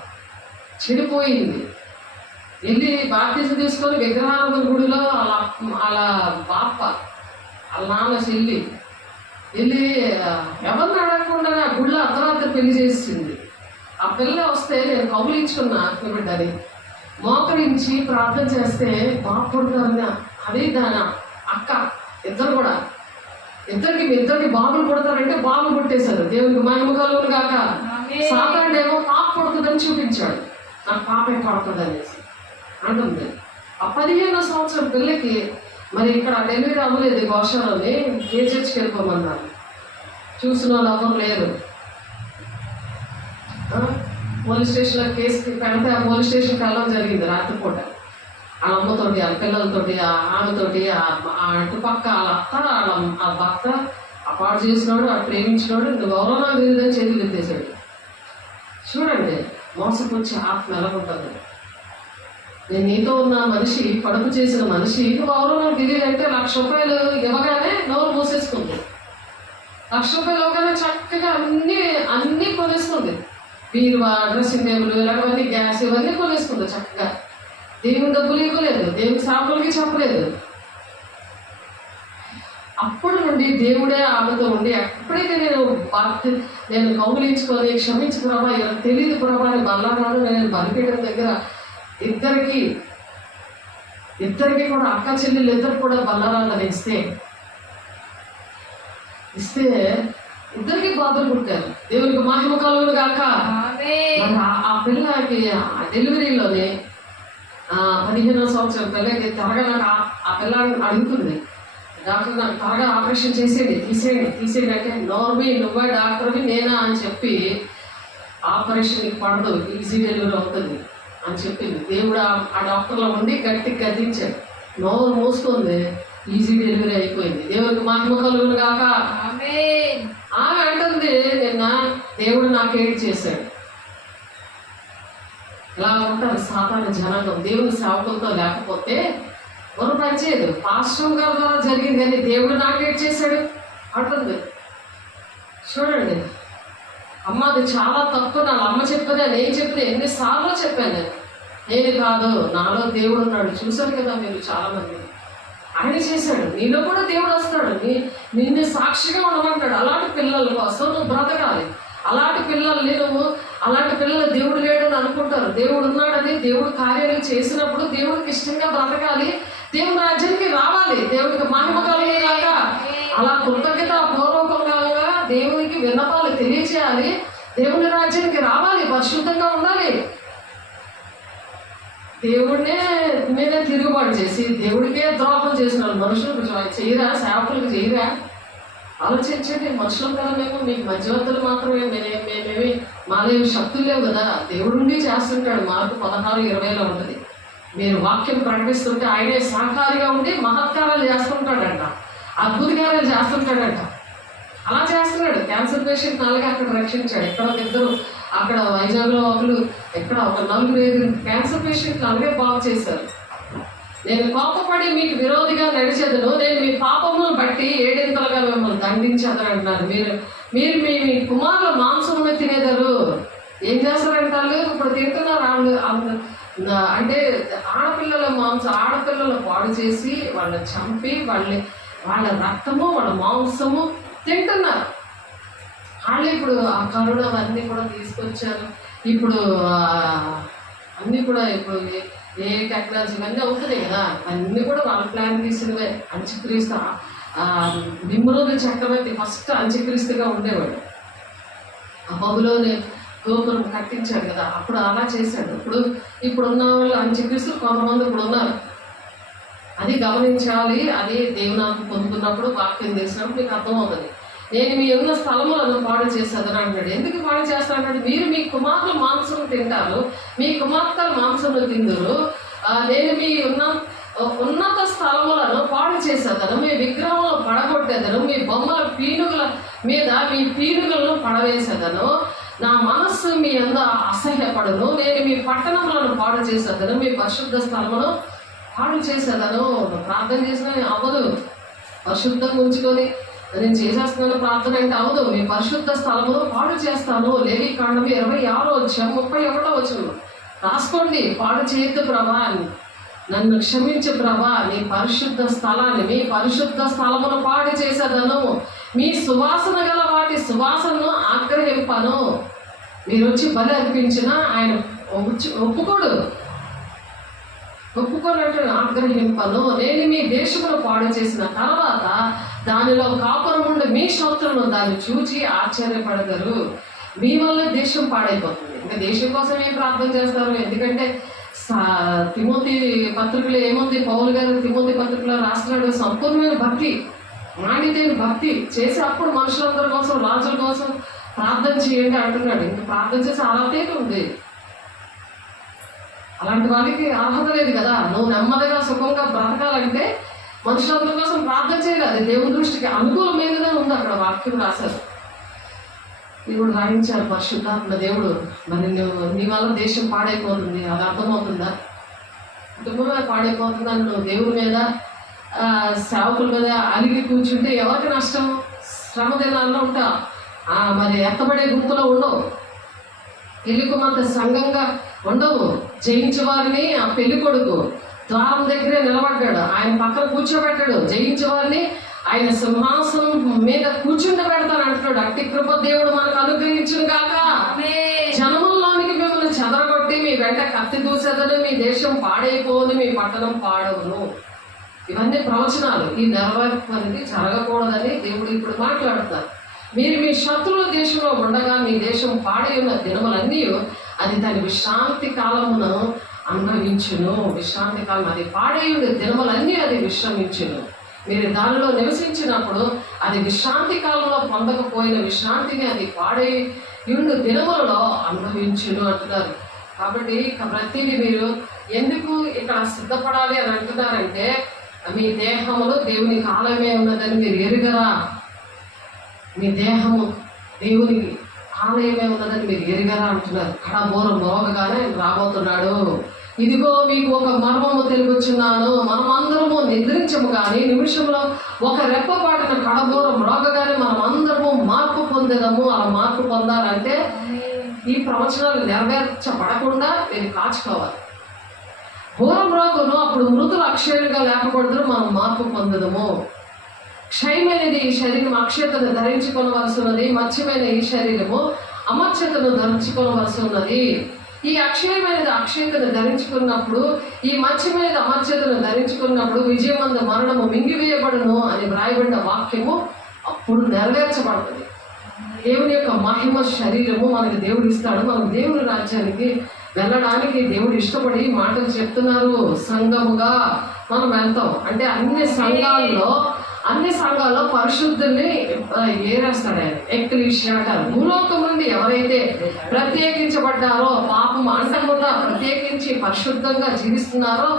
చెడిపోయింది. వెళ్ళి బాప్తిజం తీసుకొని విగ్రహారాధన గుడిలో అలా బాప్ప వాళ్ళ నాన్న చెల్లి వెళ్ళి ఎవరిని అడగకుండా ఆ గుడిలో అర్ధరాత్రి పెళ్లి చేసింది. ఆ పిల్ల వస్తే నేను కౌలించుకున్నా బిడ్డని మోకరించి ప్రార్థన చేస్తే బాబు పుడతారని. అది దాని అక్క ఇద్దరికి బాబులు పుడతారంటే బాబు పుట్టేశారు. దేవునికి మహిమ కలుగును గాక. సాతానుడేమో పాప పుడుతుందని చూపించాడు, నాకు పాపే పడుతుంది అనేసి అంటుంది. ఆ 15వ సంవత్సరం పిల్లకి మరి ఇక్కడ డెలివరీ అవ్వలేదు. గోషాలని కేజీహెచ్కి వెళ్ళిపోమన్నారు. చూసిన వాళ్ళు ఎవరు లేరు. పోలీస్ స్టేషన్లో కేసుకి పెడితే ఆ పోలీస్ స్టేషన్కి వెళ్ళడం జరిగింది రాత్రిపూట. వాళ్ళ అమ్మతోటి, వాళ్ళ పిల్లలతోటి, ఆమెతోటి, ఆ అటుపక్క వాళ్ళ అత్త, ఆ భర్త, ఆ పాడు చేసినాడు, ఆ ప్రేమించినాడు, ఎవరో నాకు తెలియదని చేతులు ఎత్తేసాడు. చూడండి మోసపుచ్చే ఆత్మ ఎలాగుంటుంది. నేను నీతో ఉన్న మనిషి, కడుపు చేసిన మనిషి, ఎవరో నాకు తెలియదంటే ₹1,00,000 ఇవ్వగానే నోరు మూసేసుకుంది. ₹1,00,000 ఇవ్వగానే చక్కగా అన్నీ కొనేసుకుంది. బీరువా, డ్రెస్సింగ్ టేబుల్, ఇలాంటివన్నీ, గ్యాస్, ఇవన్నీ కొనేసుకుంది చక్కగా. దేవుని డబ్బులు ఇవ్వలేదు, దేవుని సాకులకి చెప్పలేదు. అప్పటి నుండి దేవుడే ఆమెతో ఉండి ఎప్పుడైతే నేను కౌగిలించుకొని క్షమించు ప్రభా ఇలా తెలియదు ప్రభా అని బల్లారాదు నేను బలిపీఠం దగ్గర ఇద్దరికి కూడా అక్క చెల్లెలు ఇద్దరు కూడా బల్లారాధన ఇస్తే ఇద్దరికి బాధలు పుట్టారు. దేవునికి మహిమ కలుగును గాక. ఆ పిల్లకి డెలివరీలోనే 15వ సంవత్సరం పిల్లకి త్వరగా నాకు ఆ పిల్లని అడుగుతుంది, డాక్టర్ నాకు త్వరగా ఆపరేషన్ తీసేయండి అంటే నోర్మి నువ్వే డాక్టర్వి నేనా అని చెప్పి ఆపరేషన్ పడదు ఈజీ డెలివరీ అవుతుంది అని చెప్పింది. దేవుడు ఆ డాక్టర్లో ఉండి గట్టిగా గద్దించాడు, నోరు మూసుకుంది, ఈజీ డెలివరీ అయిపోయింది. దేవుడికి మహిమ కలుగును గాక. ఆమె అంటుంది నిన్న దేవుడు నాకేంటి చేశాడు. ఇలా ఉంటారు సాధారణ జనాంగం, దేవుని సేవకులతో లేకపోతే మనం పనిచేయదు. పాస్టర్ గారి ద్వారా జరిగింది కానీ దేవుడు నాకేంటి చేశాడు అంటుంది. చూడండి అమ్మ అది చాలా తప్పు, నా అమ్మ చెప్పదా నేను చెప్పిన ఎన్నిసార్లు చెప్పాను నేను కాదు, నాలో దేవుడు ఉన్నాడు. చూశారు కదా మీరు చాలామంది, ఆయన చేశాడు. నీలో కూడా దేవుడు వస్తాడు, నిన్ను సాక్షిగా ఉండమంటాడు. అలాంటి పిల్లల కోసం నువ్వు బ్రతకాలి. అలాంటి పిల్లలు దేవుడు లేడని అనుకుంటారు, దేవుడు ఉన్నాడని. దేవుడు కార్యాలు చేసినప్పుడు దేవుడికి ఇష్టంగా బ్రతకాలి, దేవుని రాజ్యానికి రావాలి. దేవుడికి మహిమ కలిగేలాగా అలా కృతజ్ఞత పూర్వకంగా దేవునికి విన్నపాలు తెలియచేయాలి, దేవుని రాజ్యానికి రావాలి, పరిశుద్ధంగా ఉండాలి. దేవుడినే మీదే తిరుగుబాటు చేసి దేవుడికే ద్రోహం చేసిన మనుషులకు చేయరా, సేవకులకు చేయరా? ఆలోచించండి. మనుషులు కదా మేము, మీకు మధ్యవర్తులు మాత్రమే, మేమేమి మాలేమి శక్తులు లేవు కదా. దేవుడి చేస్తుంటాడు. మార్కు 16:20 ఉంటుంది. మీరు వాక్యం ప్రకటిస్తుంటే ఆయనే సహకారిగా ఉండి మహత్కారాలు చేస్తుంటాడంట, అద్భుత కార్యాలు చేస్తుంటాడంట. అలా చేస్తున్నాడు. క్యాన్సర్ పేషెంట్ అలాగే అక్కడ రక్షించాడు. ఎక్కడ ఇద్దరు, అక్కడ వైజాగ్లో ఒకరు, ఎక్కడ ఒక 4-5 క్యాన్సర్ పేషెంట్లు అలాగే బాగు చేశారు. నేను కోపపడి మీకు విరోధిగా నడిచేదను, నేను మీ పాపములను బట్టి 7 మిమ్మల్ని దండించేదని అంటున్నారు. మీరు మీ కుమారుల మాంసమును తినేదారు. ఏం చేస్తారంటారు? ఇప్పుడు తింటున్నారు అంటే ఆడపిల్లల పాడు చేసి వాళ్ళని చంపి వాళ్ళ రక్తము వాళ్ళ మాంసము తింటున్నారు. వాళ్ళు ఇప్పుడు ఆ కరోనా అవన్నీ కూడా తీసుకొచ్చారు. ఇప్పుడు అన్నీ కూడా ఇప్పుడు ఏ టెక్నాలజీ ఇవన్నీ అవుతున్నాయి కదా, అన్నీ కూడా వాళ్ళ ప్లాన్ తీసినవే. అంత్యక్రీస్తు నిమ్రోదు చక్రవర్తి ఫస్ట్ అంత్యక్రీస్తుగా ఉండేవాడు. ఆ బబులోని గోపురం కట్టించాడు కదా, అప్పుడు అలా చేశాడు. ఇప్పుడు ఉన్న వాళ్ళు అంత్యక్రీస్తులు కొంతమంది ఇప్పుడు ఉన్నారు. అది గమనించాలి. అది దేవునాకు పొందుకున్నప్పుడు వాక్యం చేసినప్పుడు మీకు అర్థమవుతుంది. నేను మీ ఉన్న స్థలములను పాడు చేసేదని అంటాడు. ఎందుకు పాడు చేస్తానంటాడు? మీరు మీ కుమార్తెల మాంసం తింటారు, మీ కుమార్తెల మాంసము తిందురు. నేను మీ ఉన్నత స్థలములను పాడు చేసేదను, మీ విగ్రహములను పడగొట్టేదను, మీ బొమ్మల పీనుగుల మీద మీ పీనుగులను పడవేసేదను. నా మనస్సు మీ అంద అసహ్యపడను. నేను మీ పట్టణములను పాడు చేసేదను, మీ పరిశుద్ధ స్థలమును పాడు చేసేదను. ప్రార్థన చేసిన అవ్వదు. పరిశుద్ధంగా ఉంచుకొని నేను చేసేస్తున్నాను ప్రార్థన అంటే అవదు. మీ పరిశుద్ధ స్థలమును పాడు చేస్తాను. లేవీకాండము 26:31 రాసుకోండి. పాడు చేయొద్దు ప్రభా, నన్ను క్షమించు ప్రభా, నీ పరిశుద్ధ స్థలాన్ని, మీ పరిశుద్ధ స్థలమును పాడు చేసేదను. మీ సువాసన గల వాటి సువాసనను ఆగ్రహింపను. మీరు వచ్చి బలి అర్పించిన ఆయన ఒప్పుకోనట్టు ఆగ్రహింపను. నేను మీ దేశమును పాడు చేసిన తర్వాత దానిలో కాపురముండి మీ శత్రువులు దాన్ని చూచి ఆశ్చర్యపడతారు. మీ వల్ల దేశం పాడైపోతుంది. ఇంకా దేశం కోసం ఏం ప్రార్థన చేస్తారు? ఎందుకంటే తిమోతి పత్రికలో ఏముంది? పౌలు గారు తిమోతి పత్రికలో రాస్తున్నాడు, సంపూర్ణమైన భక్తి, మాండితేని భక్తి చేసి అప్పుడు మనుషులందరి కోసం, రాజుల కోసం ప్రార్థన చేయండి అంటున్నాడు. ఇంకా ప్రార్థన చేసి అర్హత ఉంది. అలాంటి వాళ్ళకి అర్హత లేదు కదా. నువ్వు నెమ్మదిగా సుఖంగా బ్రతకాలంటే మనుషులందరి కోసం ప్రార్థన చేయాలి. అది దేవుని దృష్టికి అనుకూలమైనదే ఉంది. అక్కడ వాక్యం రాశారు, దేవుడు రాయించారు పరిశుద్ధాత్మ దేవుడు. మరి నీ వల్ల దేశం పాడైపోతుంది, అది అర్థమవుతుందా? కుటుంబమే పాడైపోతుందని నువ్వు దేవుడి మీద సేవకుల మీద అలిగి కూర్చుంటే ఎవరికి నష్టం? శ్రమ దినాల్లో ఉంటా, మరి ఎత్తబడే గుంపులో ఉండవు, పెళ్లి కుమార్తె సంఘంగా ఉండవు. జయించే వారిని ఆ పెళ్లి కొడుకు ద్వారం దగ్గరే నిలబడ్డాడు. ఆయన పక్కన కూర్చోబెట్టాడు. జయించే వారిని ఆయన సింహాసనం మీద కూర్చుండబెడతాను అంటున్నాడు. అట్టి కృప దేవుడు మనకు అనుగ్రహించును గాక. జనముల్లోనికి మిమ్మల్ని చెదరగొట్టి మీ వెంట కత్తి దూసేదను, మీ దేశం పాడైపోను, మీ పట్టణం పాడవును. ఇవన్నీ ప్రవచనాలు. ఈ నెరవేర్పనేది జరగకూడదని దేవుడు ఇప్పుడు మాట్లాడుతారు. మీరు మీ శత్రువుల దేశంలో ఉండగా మీ దేశం పాడై ఉన్న దినములన్నీ అది దాని విశ్రాంతి కాలమును అనుభవించును. విశ్రాంతి కాలం అది పాడేయుడు దినములన్నీ అది విశ్రమించును. మీరు దానిలో నివసించినప్పుడు అది విశ్రాంతి కాలంలో పొందకపోయిన విశ్రాంతిని అది పాడేయుడు దినములలో అనుభవించును అంటున్నారు. కాబట్టి ప్రతిదీ మీరు ఎందుకు ఇక్కడ సిద్ధపడాలి అని అంటున్నారంటే, మీ దేహములో దేవునికి ఆలయమే ఉన్నదని మీరు ఎరుగరా? మీ దేహము దేవునికి ఆలయమే ఉన్నదని మీరు ఎరుగరా అంటున్నారు. కడబోర మోగగానే రాబోతున్నాడు. ఇదిగో మీకు ఒక మర్మము తెలుగుచున్నాను, మనమందరము నిద్రించము కానీ నిమిషంలో ఒక రెప్పపాటిన కడబోర మ్రోగగానే మనం అందరము మార్పు పొందేదము. అలా మార్పు పొందాలంటే ఈ ప్రవచనాలు నెరవేర్చబడకుండా మీరు కాచుకోవాలి. ఘోరం రోగును అప్పుడు మృతులు అక్షయులుగా లేకపోతే మనం మార్పు పొందదము. క్షయమైనది ఈ శరీరం అక్షయతను ధరించుకోవలసి ఉన్నది, మత్స్యమైన ఈ శరీరము అమర్చతను ధరించుకోవలసి ఉన్నది. ఈ అక్షయమైనది అక్షయతను ధరించుకున్నప్పుడు, ఈ మత్స్యమైనది అమర్చతను ధరించుకున్నప్పుడు విజయమందు మరణము మింగివేయబడును అని వ్రాయబడిన వాక్యము అప్పుడు నెరవేర్చబడుతుంది. దేవుని యొక్క మహిమ శరీరము మనకి దేవుడు ఇస్తాడు. మనం దేవుని రాజ్యానికి వెళ్ళడానికి దేవుడు ఇష్టపడి మాటలు చెప్తున్నారు. సంఘముగా మనం వెళ్తాం అంటే అన్ని సంఘాల్లో పరిశుద్ధుల్ని ఏరేస్తాడు ఆయన. ఎక్లీషియా అంటారు. భూలోకం నుండి ఎవరైతే ప్రత్యేకించబడ్డారో, పాపం అంటకుండా ప్రత్యేకించి పరిశుద్ధంగా జీవిస్తున్నారో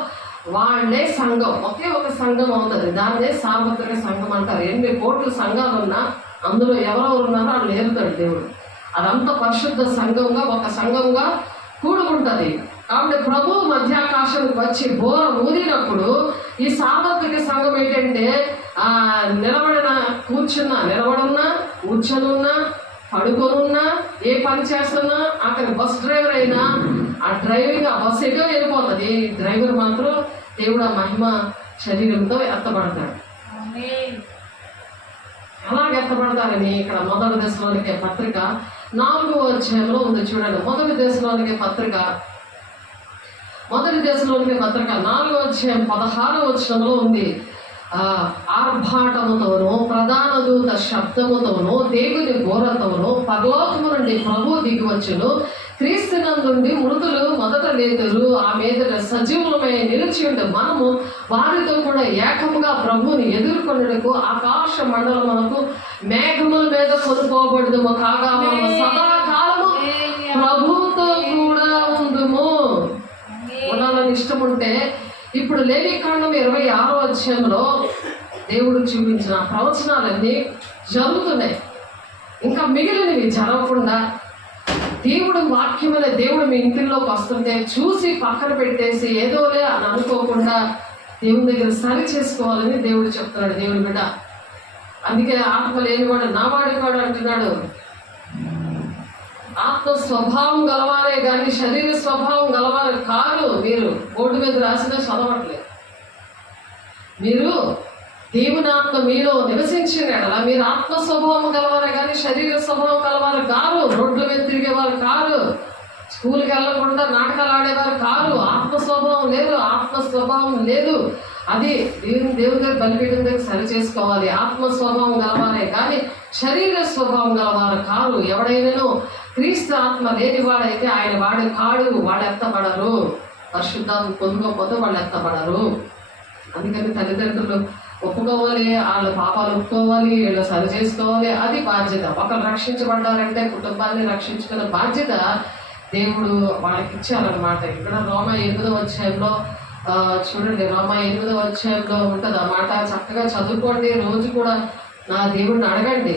వాళ్ళే సంఘం. ఒకే ఒక సంఘం అవుతుంది. దాన్నే సార్వత్రిక సంఘం అంటారు. 8 కోట్ల సంఘాలు ఉన్నా అందులో ఎవరెవరు ఉన్నారో వాళ్ళు ఏరుతాడు దేవుడు. అదంతా పరిశుద్ధ సంఘంగా ఒక సంఘంగా కూడుకుంటుంది. కాబట్టి ప్రభు మధ్యాకాశానికి వచ్చి బోర ఊదినప్పుడు ఈ సార్వత్రిక సంఘం ఏంటంటే నిలబడున్నా కూర్చొనున్నా పడుకొనున్నా ఏ పని చేస్తున్నా, అక్కడ బస్ డ్రైవర్ అయినా ఆ డ్రైవింగ్ ఆ బస్సు ఎటో వెళ్ళిపోతుంది. డ్రైవర్ మాత్రం దేవుడు ఆ మహిమ శరీరంతో ఎత్తబడతాడు. ఎలాగ ఎత్తబడతారని ఇక్కడ 1 దశలోనికే పత్రిక 4వ అధ్యాయంలో ఉంది చూడండి. 1 దశలోనికే పత్రిక 4వ అధ్యాయం 16వ వచనంలో ఉంది. ఆర్భాటముతోనూ ప్రధాన దూత శబ్దముతోనూ దేవుని ఘోరతోనూ పరలోకము నుండి ప్రభు దిగివచ్చును. క్రీస్తునందుండి మృతులు మొదట లేదురు, ఆ మీద సజీవులమై నిలిచి ఉండే మనము వారితో కూడా ఏకముగా ప్రభువుని ఎదుర్కొనుటకు ఆకాశ మండలమునకు మేఘముల మీద కొనుకోబడదుము. కాగా మనము సదాకాలము ప్రభువుతో కూడా ఉందుము. ఉండాలని ఇష్టం ఉంటే ఇప్పుడు లేవికాండం 26వ అధ్యాయంలో దేవుడు చూపించిన ప్రవచనాలన్నీ జరుగుతున్నాయి. ఇంకా మిగిలినవి జరగకుండా దేవుడు వాక్యమైన దేవుడు మీ ఇంటిలోకి వస్తుంటే చూసి పక్కన పెట్టేసి ఏదోలే అని అనుకోకుండా దేవుని దగ్గర సరి చేసుకోవాలని దేవుడు చెప్తున్నాడు. దేవుని బిడ్డ అందుకే ఆత్మ లేనివాడు నా వాడివాడు అంటున్నాడు. ఆత్మ స్వభావం గలవారే కానీ శరీర స్వభావం గలవారు కాదు. మీరు బోర్డు మీద రాసినా చదవట్లేదు. మీరు దేవుని ఆత్మ మీలో నివసించినట్లా మీరు ఆత్మ స్వభావం గలవారే కానీ శరీర స్వభావం గలవారు కారు. రోడ్ల మీద తిరిగేవారు కారు. స్కూల్కి వెళ్ళకుండా నాటకాలు ఆడేవారు కారు. ఆత్మ స్వభావం లేదు. అది దేవుని దగ్గర బలిపీఠం దగ్గర సరి చేసుకోవాలి. ఆత్మ స్వభావం గలవారే కానీ శరీర స్వభావం గలవారు కారు. ఎవడైనాను క్రీస్తు ఆత్మ లేనివాడైతే ఆయన వాడు కాడు. వాడు ఎత్తపడరు. పరిశుద్ధాత్మ పొందుకోకపోతే వాళ్ళు ఎత్తపడరు. అందుకని తల్లిదండ్రులు ఒప్పుకోవాలి, వాళ్ళ పాపాలు ఒప్పుకోవాలి, వీళ్ళు సరి చేసుకోవాలి. అది బాధ్యత. ఒకరు రక్షించబడ్డారంటే కుటుంబాన్ని రక్షించుకునే బాధ్యత దేవుడు వాళ్ళకి ఇచ్చారనమాట. ఇక్కడ రోమా 8వ అధ్యాయంలో చూడండి. రోమా 8వ అధ్యాయంలో ఉంటుంది ఆ మాట. చక్కగా చదువుకోండి. రోజు కూడా నా దేవుడిని అడగండి.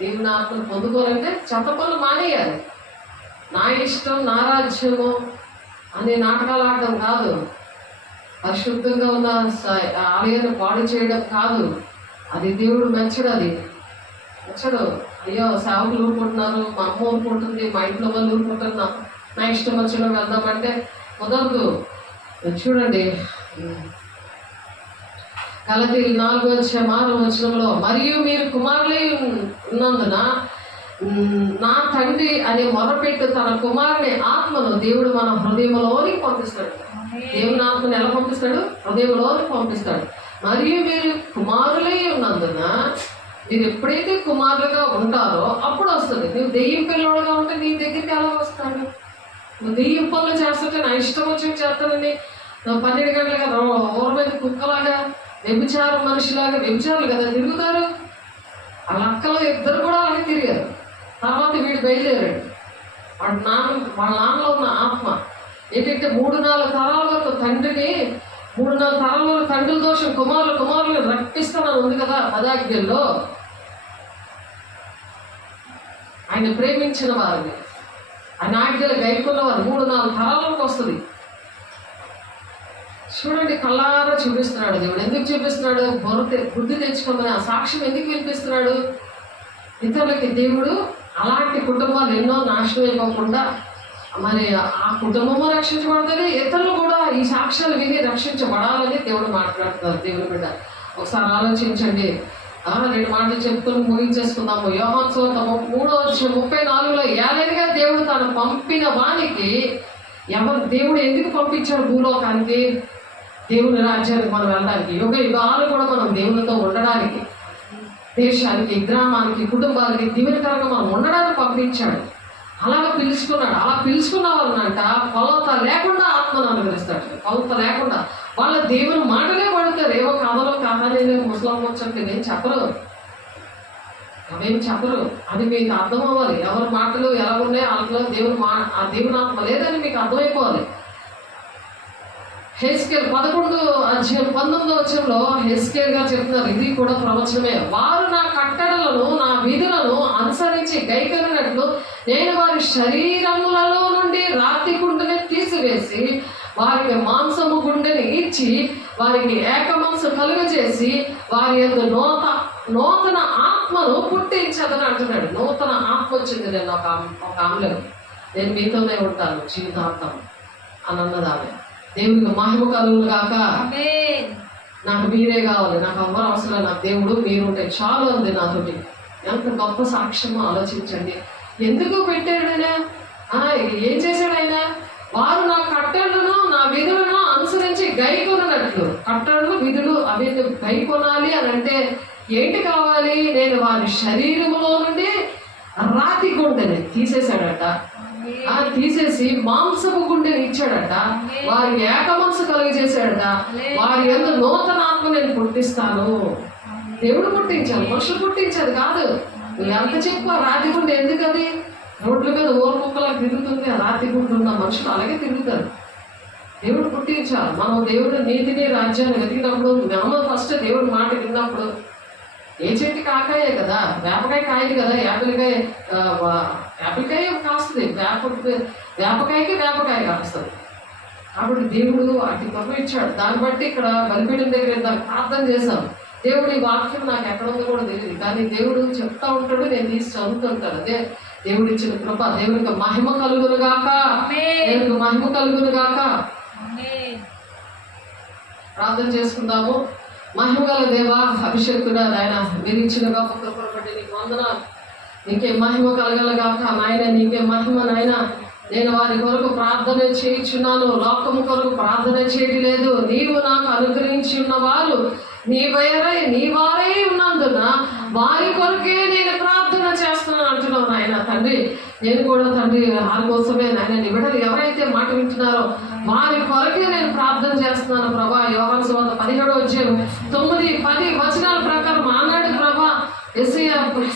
దేవుని ఆత్మను పొందుకోవాలంటే చెత్త పనులు మానేయాలి. నా ఇష్టం నా రాజ్యము అనే నాటకాలు ఆడడం కాదు. పరిశుద్ధంగా ఉన్న ఆలయాన్ని పాడు చేయడం కాదు. అది దేవుడు మెచ్చడు. అయ్యో సేవకులు ఊరుకుంటున్నారు, మా అమ్మ ఊరుకుంటుంది, మా ఇంట్లో వాళ్ళు ఊరుకుంటున్నారు, నా ఇష్టం వచ్చిన వెళ్దామంటే కుదరదు. చూడండి గలతీయులు 4:6 మరియు మీరు కుమారులై ఉన్నందున నా తండ్రి అని మొరపెట్టు తన కుమారుని ఆత్మను దేవుడు మన హృదయంలోనికి పంపిస్తాడు. దేవుని ఆత్మను ఎలా పంపిస్తాడు? హృదయంలోనికి పంపిస్తాడు. మరియు మీరు కుమారులై ఉన్నందున మీరు ఎప్పుడైతే కుమారులుగా ఉంటారో అప్పుడు వస్తుంది. నువ్వు దెయ్యం పిల్లవాడుగా ఉంటే నీ దగ్గరికి ఎలా వస్తాడు? నువ్వు దెయ్యం పనులు చేస్తుంటే నా ఇష్టం వచ్చి చేస్తానని 12 గంటలుగా ఊర మీద కుక్కలాగా వ్యభిచారం మనిషిలాగా వ్యభిచారులు కదా తిరుగుతారు. వాళ్ళ అక్కలు ఇద్దరు కూడా అలాగే తిరిగారు. తర్వాత వీడు బయలుదేరాడు. వాళ్ళ నాన్నలో ఉన్న ఆత్మ ఏంటంటే 3-4 తరాల వరకు తండ్రిని 3-4 తరాల వరకు తండ్రుల దోషం కుమారులు రక్షిస్తానని ఉంది కదా పదాజ్ఞల్లో. ఆయన ప్రేమించిన వారిని ఆయన ఆజ్ఞలు గైకున్న వారు 3-4 తరాల వరకు వస్తుంది. చూడండి, కళ్ళారా చూపిస్తున్నాడు దేవుడు. ఎందుకు చూపిస్తున్నాడు? బుద్ధి తెచ్చుకోమని ఆ సాక్ష్యం ఎందుకు వినిపిస్తున్నాడు? ఇతరులకి దేవుడు అలాంటి కుటుంబాలు ఎన్నో నాశనం అయిపోకుండా మరి ఆ కుటుంబము రక్షించబడుతుంది, ఇతరులు కూడా ఈ సాక్ష్యాలు విని రక్షించబడాలని దేవుడు మాట్లాడుతున్నారు. దేవుని బిడ్డ ఒకసారి ఆలోచించండి. 2 మాటలు చెప్పుకొని ముగించేసుకుందాము. యోహాను సువార్త 3:34 ఏలైనగా దేవుడు తాను పంపిన వానికి దేవుడు ఎందుకు పంపించాడు భూలోకానికి? దేవుని రాజ్యానికి మనం వెళ్ళడానికి, యుగాలు కూడా మనం దేవునితో ఉండడానికి, దేశానికి, గ్రామానికి, కుటుంబానికి దీవెనకరంగా మనం ఉండడానికి పంపించాడు. అలాగ పిలుచుకున్నాడు. అలా పిలుచుకున్న వాళ్ళనంట కొలత లేకుండా ఆత్మను అనుగ్రహిస్తాడు. కొలత లేకుండా వాళ్ళ దేవుని మాటలే పడతారు. ఏవో కథలో కథ ముసలం వచ్చంటే నేను చెప్పరు, అవేం చెప్పరు. అది మీకు అర్థం అవ్వాలి. ఎవరి మాటలు ఎలా ఉన్నాయో అందులో ఆ దేవుని ఆత్మ లేదని మీకు అర్థమైపోవాలి. హెస్కేల్ 11:19 హెస్కేల్ గారు చెప్తున్నారు, ఇది కూడా ప్రవచనమే. వారు నా కట్టడలను నా విధులను అనుసరించి గైకొనినట్లు నేను వారి శరీరములలో నుండి రాతి గుండెని తీసివేసి వారికి మాంసము గుండెని ఇచ్చి వారికి ఏక మనసు కలుగజేసి వారి యొక్క నూతన ఆత్మను పుట్టించదని అంటున్నాడు. నూతన ఆత్మ వచ్చింది. నేను ఒక ఆమెలో నేను మీతోనే ఉంటాను జీవితాంతం అని అన్నది ఆమె. దేవునికి మహిమ కలుగును గాక. నాకు మీరే కావాలి, నాకు ఎవ్వరు అవసరం, నాకు దేవుడు మీరుంటే చాలు అంది నాతోటి. ఎంత గొప్ప సాక్ష్యమో ఆలోచించండి. ఎందుకు పెట్టాడు ఆయన? ఏం చేశాడు ఆయన? వారు నా కట్టడలను నా విధులను అనుసరించి గైకొనట్లు. కట్టడలు విధులు అవి గైకొనాలి అని అంటే ఏంటి కావాలి? నేను వారి శరీరములో నుండి రాతి గుండెని తీసేశాడట. తీసేసి మాంసపు గుండెని ఇచ్చాడట. వారికి ఏక మనసు కలుగజేశాడట. వారి యందు నూతన ఆత్మ నేను పుట్టిస్తాను. దేవుడు పుట్టించాలి, మనుషులు పుట్టించాడు కాదు. ఎంత చెప్పు రాతి గుండె ఎందుకు? అది రోడ్ల మీద ఓర్ముక్కలా తిరుగుతుంది. ఆ రాతి గుండె ఉన్న మనుషులు అలాగే తిరుగుతారు. దేవుడు పుట్టించాలి. మనం దేవుడు నీతిని రాజ్యాన్ని వెతికినప్పుడు, మనం ఫస్ట్ దేవుడి మాట విన్నప్పుడు, ఏ చెట్టు కాకాయే కదా, వేపకాయ కాయదు కదా. యాపిల్కాయ కాస్తుంది, వేపకాయకి వేపకాయ కాస్తుంది. కాబట్టి దేవుడు అటు కృప ఇచ్చాడు. దాన్ని బట్టి ఇక్కడ బలిపీఠం దగ్గర ప్రార్థన చేశాం. దేవుడు ఈ వాక్యం నాకు ఎక్కడ ఉందో కూడా తెలియదు, కానీ దేవుడు చెప్తా ఉంటాడు, నేను తీసి చదువుతుంటాను. అదే దేవుడు ఇచ్చిన కృప. దేవునికి మహిమ కలుగును గాక. దేవునికి మహిమ కలుగును గాక. ప్రార్థన చేసుకుందాము. మహిమ గల దేవా, అభిషేకుడా నాయన, మీరు ఇచ్చిన గొప్ప కృపను బట్టి నీకు వందనాలు. నీకే మహిమ కలగలగాక నాయన, నీకే మహిమ నాయన. నేను వారి కొరకు ప్రార్థన చేయించున్నాను, లోకము కొరకు ప్రార్థన చేయలేదు. నీవు నాకు అనుగ్రహించి ఉన్న వారు నీ వారై ఉన్నందున వారి కొరకే నేను ప్రార్థన చేస్తున్నాను అంటున్నావు నాయన. తండ్రి, నేను కూడా తండ్రి వారి కోసమే నాయన, నీ బిడ్డలు ఎవరైతే మాట వింటున్నారో వారి కొరకే నేను ప్రార్థన చేస్తున్నాను ప్రభా. యోహాను సువార్త 17:9-10 ప్రకారం ఆనాడు ప్రభా యేసయ్య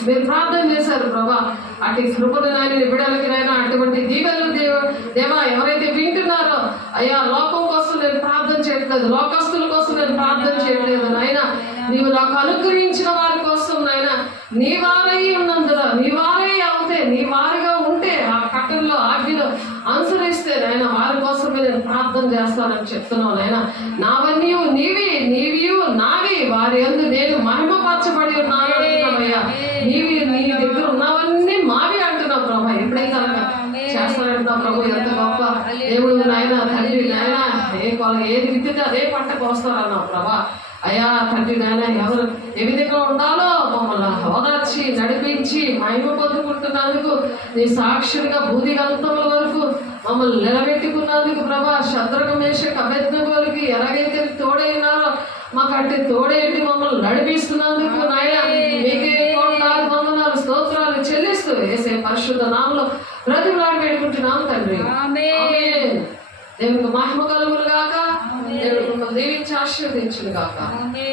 మీరు ప్రార్థన చేశారు ప్రభా. అటు కృపను నాయన బిడ్డలకి నాయన అటువంటి దీవెనలు దేవా ఎవరైతే వింటున్నారో అయ్యా, లోకం కోసం నేను ప్రార్థన చేయట్లేదు, లోకస్తుల కోసం నేను ప్రార్థన చేయట్లేదు నాయన. నీవు నాకు అనుగ్రహించిన వారి కోసం నాయన, నీ వారై ఉన్నందున, నీ వారై అవుతే, నీ వారిగా ఉంటే, ఆ కట్టంలో ఆజ్ఞలు అనుసరిస్తే నాయన వారి కోసమే నేను ప్రార్థన చేస్తానని చెప్తున్నావు నాయన. నావన్నీ నీవి నావి, వారి యందు నేను మహిమపరచబడి ఉన్నాను అంటున్నావయ్యా. నీవి నీ దగ్గర ఉన్నవన్నీ మావి అంటున్నావు ప్రభా. ఎప్పుడైతే చేస్తానంటున్నావు ప్రభు. ఎంత గొప్ప దేవుడు నాయన, తండ్రి నాయన. ఏది దున్నితే అదే పంట కోస్తారన్నావు ప్రభా. అయ్యా తండ్రి నాయన ఎవరు ఏ విధంగా ఉండాలో మమ్మల్ని ఓదార్చి నడిపించి మహిమ పొందుకుంటున్నందుకు నీ సాక్షుడిగా భూది అంతముల వరకు మమ్మల్ని నిలబెట్టుకున్నందుకు ప్రభా. శత్రుఘ్న మేషక్ అబేద్నెగోలకి ఎలాగైతే తోడైనారో మాకు అంటే తోడేంటి మమ్మల్ని నడిపిస్తున్నందుకు నాయన మీకే కోట్లాది వందనాలు స్తోత్రాలు చెల్లిస్తూ యేసే పరిశుద్ధ నామములో బ్రతిమలాడి పెట్టుకుంటున్నాం తండ్రి. ఆమేన్. దేవునికి మహిమ కలుగును గాక. దేవుడు మిమ్మల్ని దీవించి ఆశీర్వదించును గాక.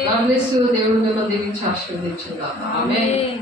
God bless you. దేవుడు మిమ్మల్ని దీవించి ఆశీర్వదించును గాక. ఆమేన్.